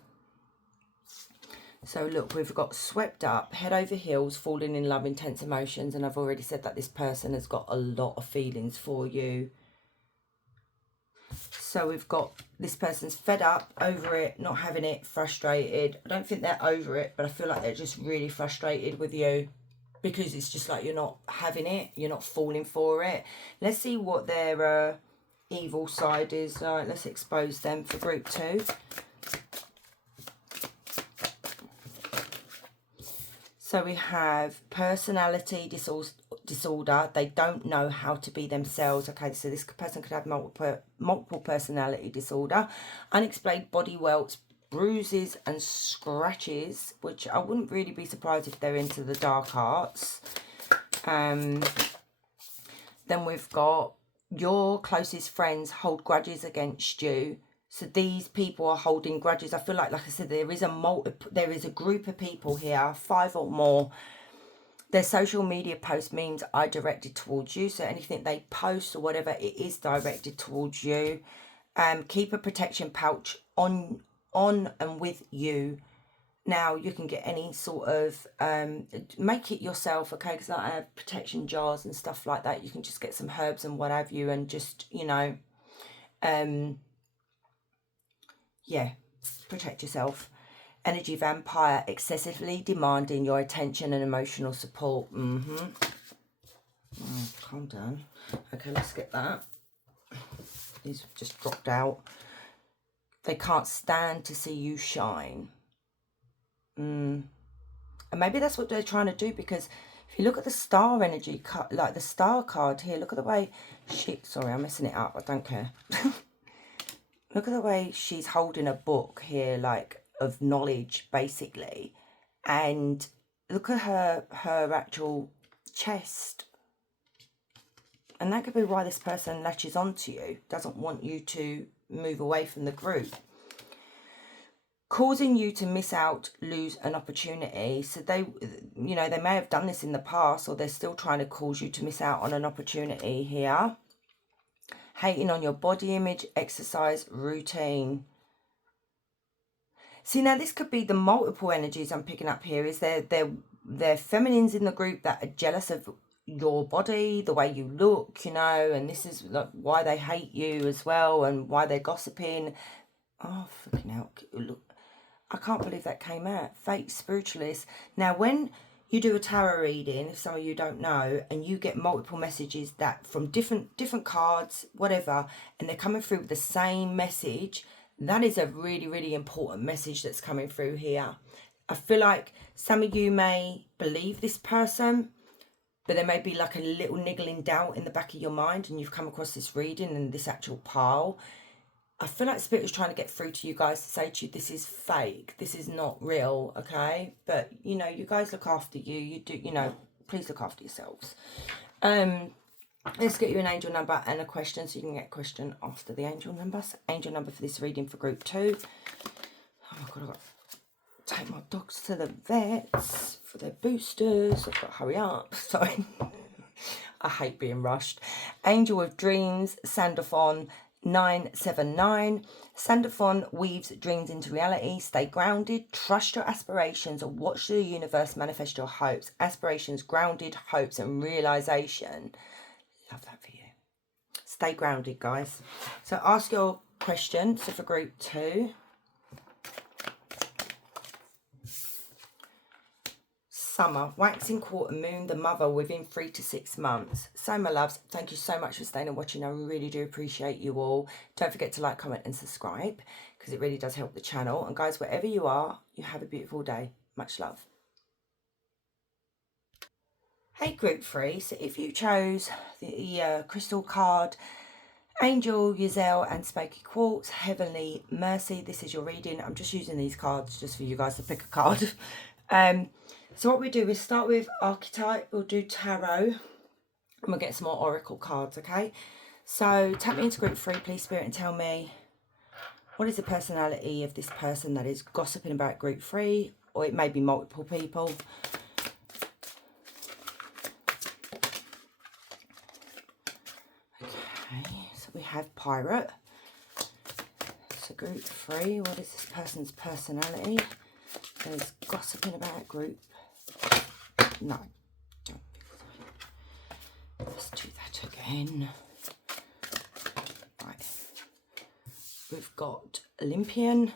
So look, we've got swept up, head over heels, falling in love, intense emotions. And I've already said that this person has got a lot of feelings for you. So we've got this person's fed up, over it, not having it, frustrated. I don't think they're over it, but I feel like they're just really frustrated with you. Because it's just like you're not having it, you're not falling for it. Let's see what their evil side is. Let's expose them for group 2. So we have personality disorder. They don't know how to be themselves. Okay, so this person could have multiple personality disorder. Unexplained body welts, bruises and scratches, which I wouldn't really be surprised if they're into the dark arts. Then we've got your closest friends hold grudges against you. So these people are holding grudges. I feel like I said, there is a group of people here, 5 or more. Their social media post memes are directed towards you. So anything they post or whatever, it is directed towards you. Keep a protection pouch on and with you. Now you can get any sort of make it yourself, okay? Because I have protection jars and stuff like that. You can just get some herbs and what have you, and just, you know, yeah, protect yourself. Energy vampire, excessively demanding your attention and emotional support. Calm down. Okay, let's get that. These have just dropped out. They can't stand to see you shine. And maybe that's what they're trying to do, because if you look at the star energy, like the star card here, look at the way sorry, I'm messing it up. I don't care. Look at the way she's holding a book here, like, of knowledge, basically. And look at her actual chest. And that could be why this person latches onto you, doesn't want you to move away from the group. Causing you to miss out, lose an opportunity. So they, you know, they may have done this in the past, or they're still trying to cause you to miss out on an opportunity here. Hating on your body image, exercise, routine. See, now this could be the multiple energies I'm picking up here. Is they're feminines in the group that are jealous of your body, the way you look, you know, and this is like why they hate you as well, and why they're gossiping. Oh, fucking hell. Look, I can't believe that came out. Fate spiritualist. Now, when you do a tarot reading, if some of you don't know, and you get multiple messages that from different cards, whatever, and they're coming through with the same message, that is a really, really important message that's coming through here. I feel like some of you may believe this person, but there may be like a little niggling doubt in the back of your mind, and you've come across this reading and this actual pile. I feel like Spirit is trying to get through to you guys to say to you, this is fake. This is not real, okay? But, you know, you guys look after you. You do, you know, please look after yourselves. Let's get you an angel number and a question, so you can get a question after the angel numbers. Angel number for this reading for group 2. Oh my God, I've got to take my dogs to the vets for their boosters. I've got to hurry up. Sorry. I hate being rushed. Angel of Dreams, Sandalphon 979. Sandalphon weaves dreams into reality. Stay grounded, trust your aspirations, and watch the universe manifest your hopes. Aspirations, grounded, hopes, and realization. Love that for you. Stay grounded, guys. So ask your question. So for group 2. Summer, waxing quarter moon, the mother within 3 to 6 months. So my loves, thank you so much for staying and watching. I really do appreciate you all. Don't forget to like, comment and subscribe, because it really does help the channel. And guys, wherever you are, you have a beautiful day. Much love. Hey group 3, so if you chose the crystal card, Angel, Giselle and Spooky Quartz, Heavenly Mercy, this is your reading. I'm just using these cards just for you guys to pick a card. So what we do is start with archetype, we'll do tarot, and we'll get some more oracle cards, okay? So tap me into group 3, please, Spirit, and tell me, what is the personality of this person that is gossiping about group 3? Or it may be multiple people. Okay, so we have Pirate. So group 3, what is this person's personality? There's gossiping about group. No, don't think so. Let's do that again. Right. We've got Olympian.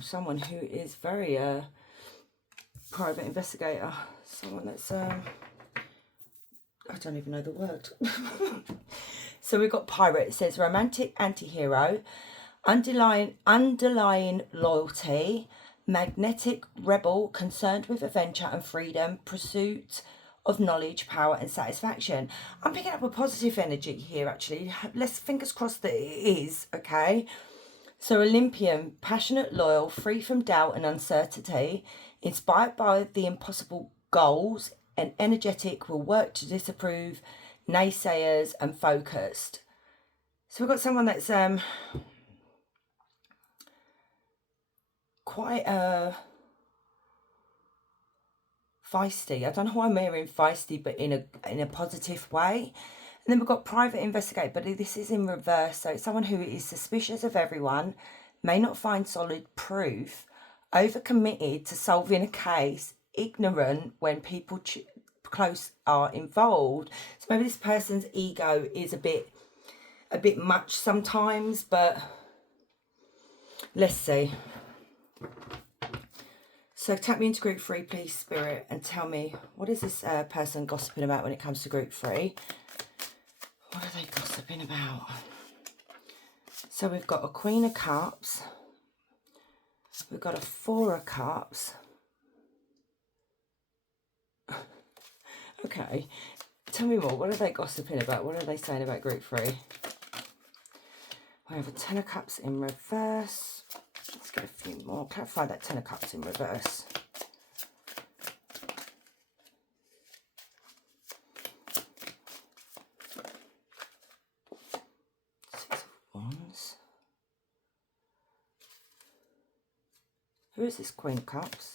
Someone who is very private investigator. Someone that's I don't even know the word. So we've got Pirate. It says romantic anti-hero, underlying loyalty, magnetic rebel concerned with adventure and freedom, pursuit of knowledge, power and satisfaction. I'm picking up a positive energy here actually. Let's fingers crossed that it is, okay? So Olympian, passionate, loyal, free from doubt and uncertainty, inspired by the impossible goals, and energetic, will work to disapprove naysayers and focused. So we've got someone that's quite feisty. I don't know why I'm hearing feisty, but in a positive way. And then we've got private investigator, but this is in reverse. So it's someone who is suspicious of everyone, may not find solid proof, overcommitted to solving a case, ignorant when people close are involved. So maybe this person's ego is a bit much sometimes, but let's see. So tap me into group 3, please, Spirit, and tell me, what is this person gossiping about when it comes to group 3? What are they gossiping about? So we've got a Queen of Cups. We've got a Four of Cups. Okay, tell me more. What are they gossiping about? What are they saying about group 3? We have a Ten of Cups in reverse. Let's get a few more. Clarify that Ten of Cups in reverse. Six of Wands. Who is this Queen of Cups?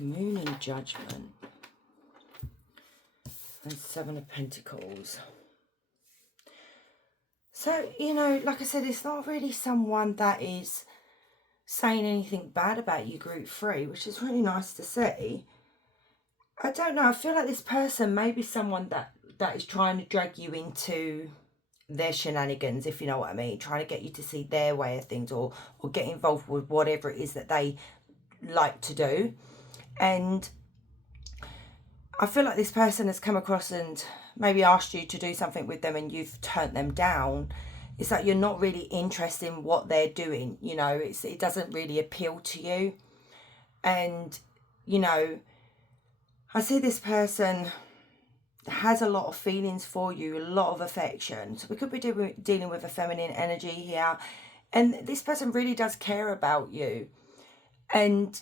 Moon in Judgment. And Seven of Pentacles. So, you know, like I said, it's not really someone that is saying anything bad about you, group 3, which is really nice to see. I don't know. I feel like this person may be someone that is trying to drag you into their shenanigans, if you know what I mean. Trying to get you to see their way of things, or get involved with whatever it is that they like to do. And I feel like this person has come across and maybe asked you to do something with them and you've turned them down. It's like you're not really interested in what they're doing, you know. It doesn't really appeal to you. And, you know, I see this person has a lot of feelings for you, a lot of affection. So we could be dealing with a feminine energy here. And this person really does care about you. And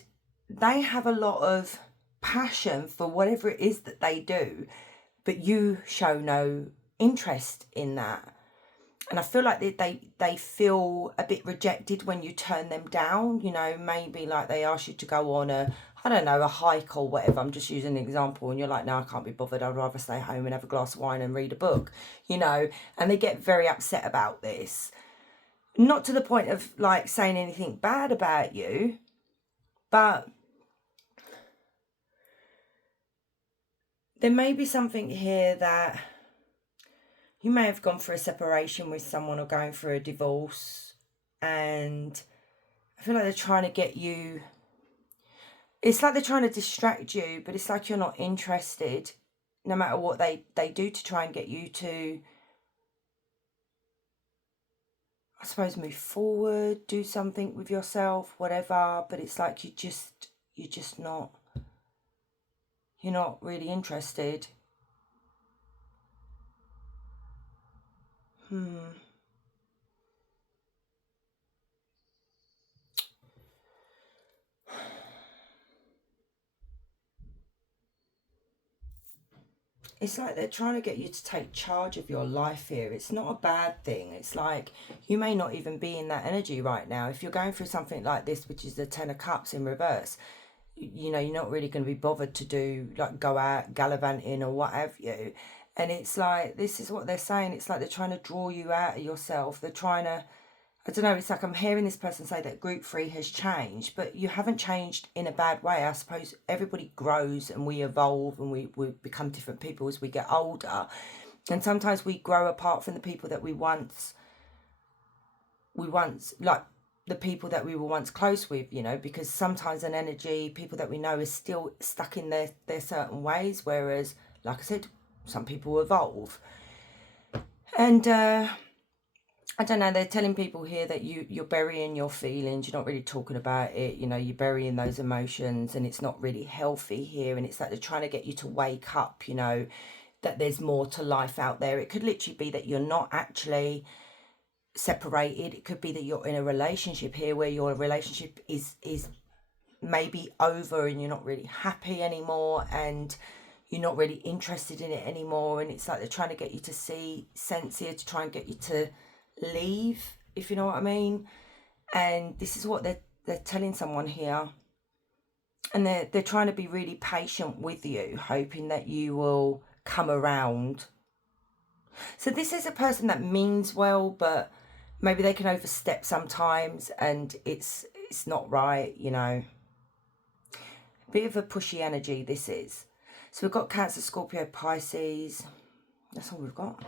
they have a lot of passion for whatever it is that they do, but you show no interest in that. And I feel like they feel a bit rejected when you turn them down. You know, maybe like they ask you to go on a hike or whatever. I'm just using an example. And you're like, no, I can't be bothered. I'd rather stay home and have a glass of wine and read a book, you know. And they get very upset about this. Not to the point of like saying anything bad about you, but there may be something here that you may have gone through a separation with someone or going through a divorce, and I feel like they're trying to get you, it's like they're trying to distract you, but it's like you're not interested no matter what they do to try and get you to, I suppose, move forward, do something with yourself, whatever, but it's like you're just not, you're not really interested. It's like they're trying to get you to take charge of your life here. It's not a bad thing. It's like you may not even be in that energy right now. If you're going through something like this, which is the Ten of Cups in reverse, you know, you're not really going to be bothered to do, like, go out gallivanting or what have you. And it's like, this is what they're saying. It's like they're trying to draw you out of yourself. They're trying to, I don't know, it's like I'm hearing this person say that group 3 has changed, but you haven't changed in a bad way. I suppose everybody grows and we evolve and we become different people as we get older. And sometimes we grow apart from the people that we once like, the people that we were once close with, you know, because sometimes an energy, people that we know, is still stuck in their certain ways, whereas, like I said, some people evolve. And I don't know, they're telling people here that you're burying your feelings, you're not really talking about it, you know, you're burying those emotions, and it's not really healthy here. And it's like they're trying to get you to wake up, you know, that there's more to life out there. It could literally be that you're not actually separated. It could be that you're in a relationship here where your relationship is maybe over and you're not really happy anymore and you're not really interested in it anymore. And it's like they're trying to get you to see sense here, to try and get you to leave, if you know what I mean. And this is what they're telling someone here. And they're trying to be really patient with you, hoping that you will come around. So this is a person that means well, but maybe they can overstep sometimes, and it's not right, you know. A bit of a pushy energy this is. So we've got Cancer, Scorpio, Pisces. That's all we've got.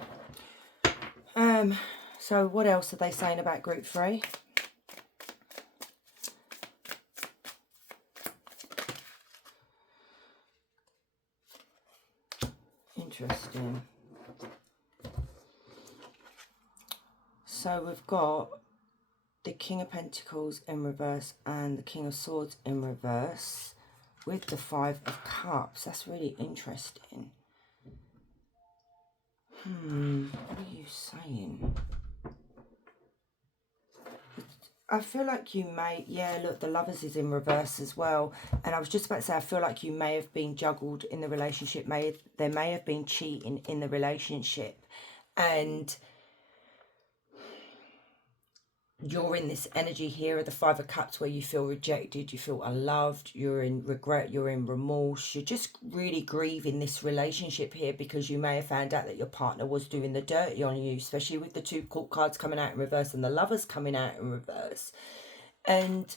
So what else are they saying about group 3? Interesting. So we've got the King of Pentacles in reverse and the King of Swords in reverse with the 5 of Cups. That's really interesting. What are you saying? I feel like you may, yeah, look, the Lovers is in reverse as well. And I was just about to say, I feel like you may have been juggled in the relationship. There may have been cheating in the relationship. And you're in this energy here of the 5 of Cups where you feel rejected, you feel unloved, you're in regret, you're in remorse, you're just really grieving this relationship here because you may have found out that your partner was doing the dirty on you, especially with the 2 court cards coming out in reverse and the Lovers coming out in reverse. And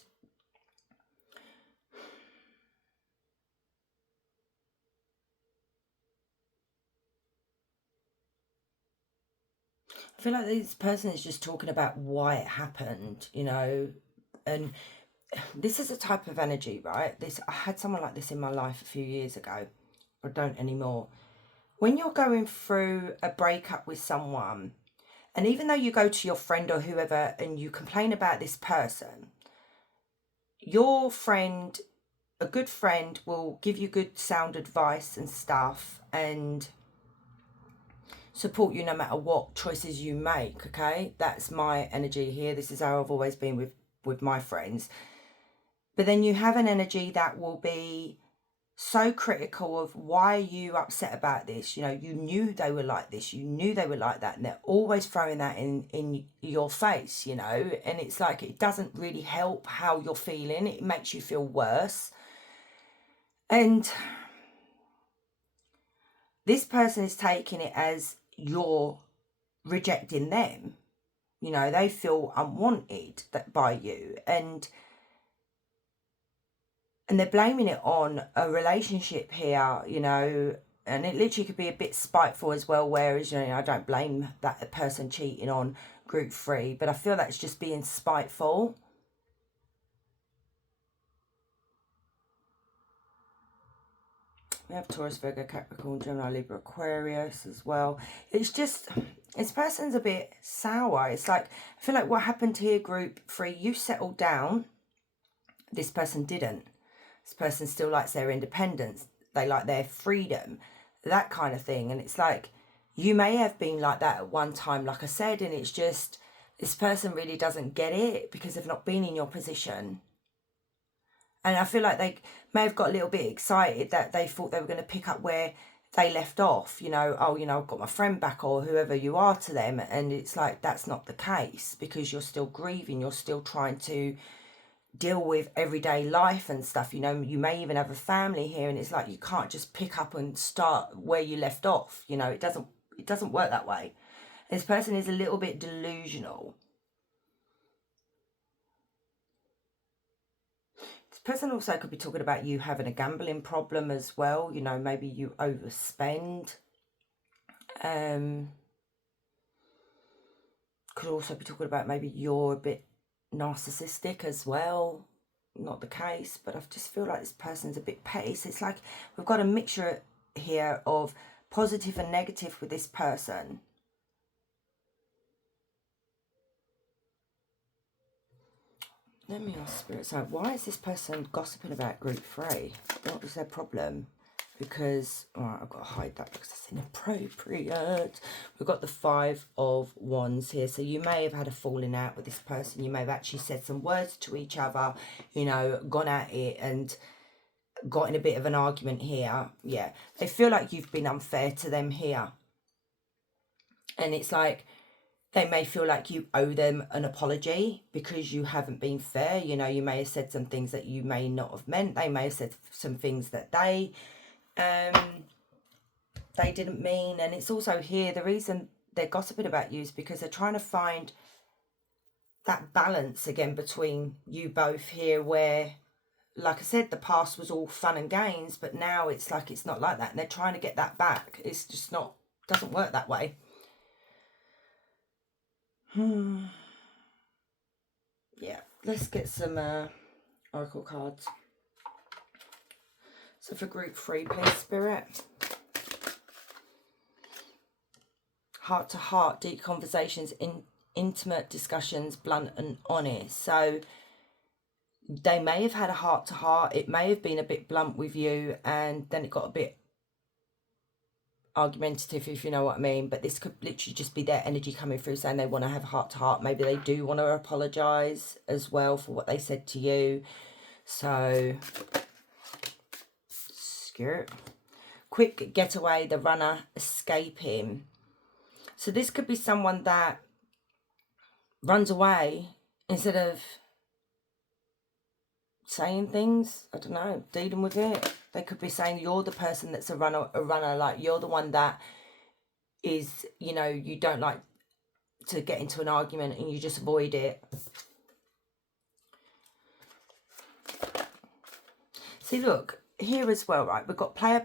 I feel like this person is just talking about why it happened, you know. And this is a type of energy, right? I had someone like this in my life a few years ago. I don't anymore. When you're going through a breakup with someone, and even though you go to your friend or whoever and you complain about this person, your friend, a good friend, will give you good sound advice and stuff and support you no matter what choices you make, okay? That's my energy here. This is how I've always been with my friends. But then you have an energy that will be so critical of why are you upset about this, you know, you knew they were like this, you knew they were like that, and they're always throwing that in your face, you know. And it's like it doesn't really help how you're feeling, it makes you feel worse. And this person is taking it as you're rejecting them, you know, they feel unwanted by you, and they're blaming it on a relationship here, you know. And it literally could be a bit spiteful as well, whereas, you know, I don't blame that person cheating on group 3, but I feel that's just being spiteful. We have Taurus, Virgo, Capricorn, Gemini, Libra, Aquarius as well. It's just, this person's a bit sour. It's like, I feel like what happened here, group 3, you settled down. This person didn't. This person still likes their independence. They like their freedom, that kind of thing. And it's like, you may have been like that at one time, like I said, and it's just, this person really doesn't get it because they've not been in your position. And I feel like they may have got a little bit excited that they thought they were going to pick up where they left off, you know, oh, you know, I've got my friend back, or whoever you are to them. And it's like, that's not the case because you're still grieving. You're still trying to deal with everyday life and stuff. You know, you may even have a family here, and it's like you can't just pick up and start where you left off. You know, it doesn't work that way. This person is a little bit delusional. This person also could be talking about you having a gambling problem as well. You know, maybe you overspend. Could also be talking about maybe you're a bit narcissistic as well. Not the case, but I just feel like this person's a bit petty. So it's like we've got a mixture here of positive and negative with this person. Let me ask Spirit side, why is this person gossiping about group 3? What is their problem? Because, alright, I've got to hide that because it's inappropriate. We've got the 5 of Wands here. So you may have had a falling out with this person. You may have actually said some words to each other, you know, gone at it and got in a bit of an argument here. Yeah, they feel like you've been unfair to them here. And it's like, they may feel like you owe them an apology because you haven't been fair. You know, you may have said some things that you may not have meant. They may have said some things that they didn't mean. And it's also here, the reason they're gossiping about you is because they're trying to find that balance again between you both here, where, like I said, the past was all fun and games, but now it's like it's not like that. And they're trying to get that back. It's just not, doesn't work that way. Yeah, let's get some oracle cards. So for group 3, please, Spirit. Heart to heart, deep conversations, intimate discussions, blunt and honest. So they may have had a heart to heart. It may have been a bit blunt with you, and then it got a bit argumentative, if you know what I mean. But this could literally just be their energy coming through, saying they want to have a heart to heart. Maybe they do want to apologize as well for what they said to you. So skirt, quick getaway, the runner, escaping. So this could be someone that runs away instead of saying things. I don't know, dealing with it. They could be saying you're the person that's a runner, like you're the one that is, you know, you don't like to get into an argument and you just avoid it. See, look, here as well, right? We've got player,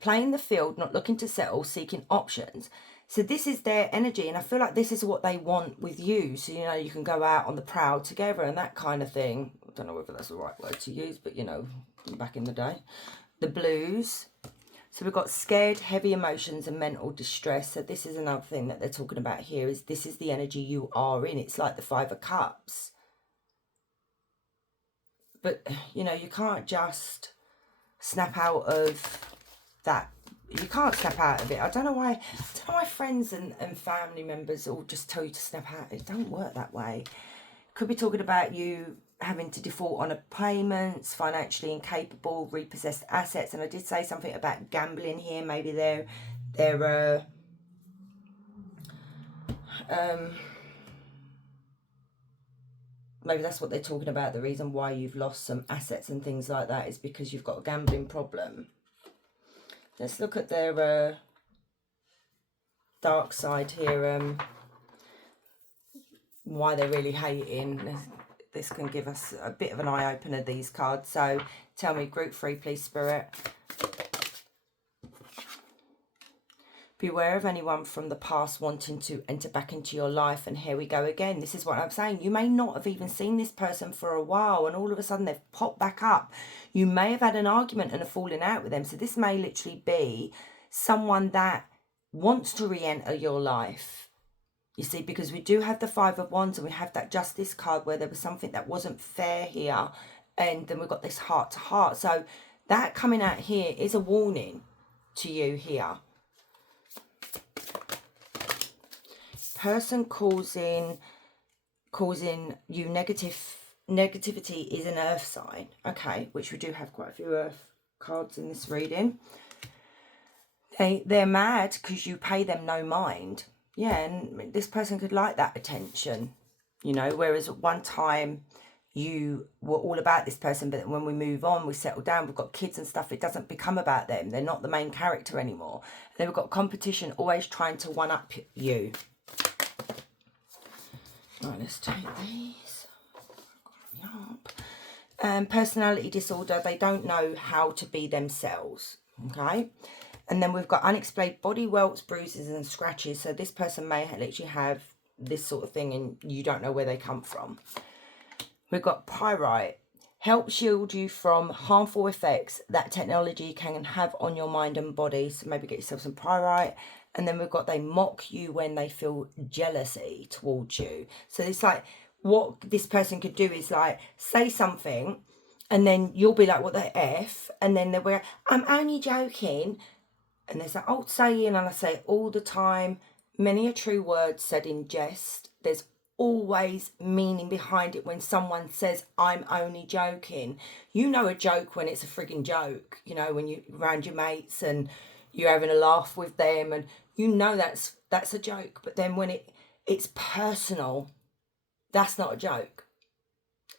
playing the field, not looking to settle, seeking options. So this is their energy, and I feel like this is what they want with you. So, you know, you can go out on the prowl together and that kind of thing. I don't know whether that's the right word to use, but, you know, back in the day. The blues. So we've got scared, heavy emotions and mental distress. So this is another thing that they're talking about here, is this is the energy you are in. It's like the 5 of Cups. But, you know, you can't just snap out of that. You can't snap out of it. I don't know why friends and family members all just tell you to snap out. It don't work that way. Could be talking about you having to default on a payments, financially incapable, repossessed assets. And I did say something about gambling here. Maybe they're maybe that's what they're talking about. The reason why you've lost some assets and things like that is because you've got a gambling problem. Let's look at their dark side here. Why they're really hating. This can give us a bit of an eye-opener, these cards. So tell me, group 3, please, Spirit. Beware of anyone from the past wanting to enter back into your life. And here we go again. This is what I'm saying. You may not have even seen this person for a while, and all of a sudden they've popped back up. You may have had an argument and a falling out with them. So this may literally be someone that wants to re-enter your life. You see, because we do have the 5 of Wands and we have that Justice card where there was something that wasn't fair here. And then we've got this heart to heart. So that coming out here is a warning to you here. Person causing you negativity is an earth sign. Okay, which we do have quite a few earth cards in this reading. They're mad because you pay them no mind. Yeah, and this person could like that attention, you know, whereas at one time, you were all about this person, but when we move on, we settle down, we've got kids and stuff, it doesn't become about them. They're not the main character anymore. And then we've got competition always trying to one up you. Right, let's take these. Personality disorder, they don't know how to be themselves. Okay. And then we've got unexplained body welts, bruises and scratches. So this person may literally have this sort of thing and you don't know where they come from. We've got pyrite. Help shield you from harmful effects that technology can have on your mind and body. So maybe get yourself some pyrite. And then we've got they mock you when they feel jealousy towards you. So it's like what this person could do is like say something and then you'll be like, what the F? And then they'll be like, I'm only joking. And there's that old saying, and I say it all the time, many a true word said in jest. There's always meaning behind it when someone says, I'm only joking. You know a joke when it's a frigging joke, you know, when you're around your mates and you're having a laugh with them and you know that's a joke. But then when it's personal, that's not a joke.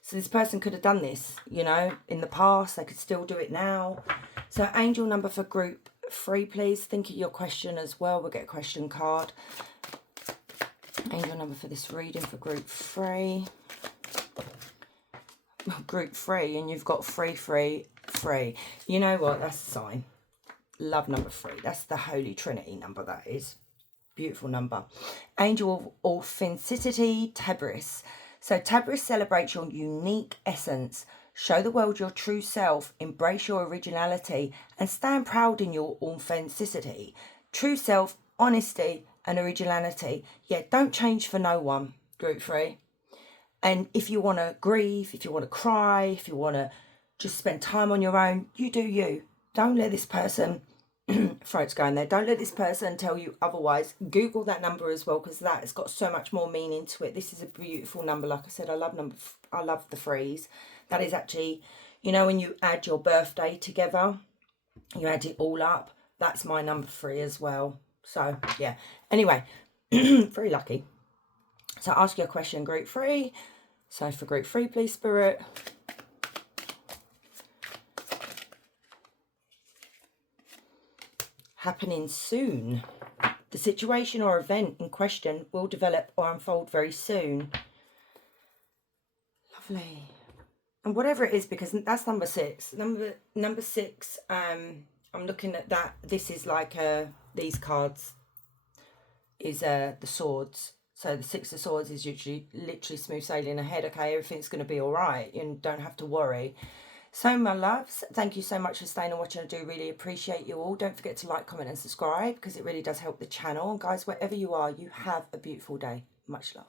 So this person could have done this, you know, in the past. They could still do it now. So angel number for group 3, please. Think of your question as well. We'll get a question card. Angel number for this reading for group 3. Group 3, and you've got 3, 3, 3. You know what? That's a sign. Love number 3. That's the Holy Trinity number, that is. Beautiful number. Angel of Authenticity, Tabris. So Tabris celebrates your unique essence. Show the world your true self, embrace your originality, and stand proud in your authenticity. True self, honesty, and originality. Yeah, don't change for no one, group 3. And if you want to grieve, if you want to cry, if you want to just spend time on your own, you do you. Don't let this person, throat's going there, don't let this person tell you otherwise. Google that number as well, because that has got so much more meaning to it. This is a beautiful number. Like I said, I love the threes. That is actually, you know, when you add your birthday together, you add it all up. That's my number 3 as well. So, yeah. Anyway, very lucky. So, ask your question, group 3. So, for group 3, please, Spirit. Happening soon. The situation or event in question will develop or unfold very soon. Lovely. And whatever it is, because that's number 6. Number 6, I'm looking at that. This is like these cards is the swords. So the 6 of swords is usually literally smooth sailing ahead. Okay, everything's going to be all right. You don't have to worry. So my loves, thank you so much for staying and watching. I do really appreciate you all. Don't forget to like, comment and subscribe because it really does help the channel. And guys, wherever you are, you have a beautiful day. Much love.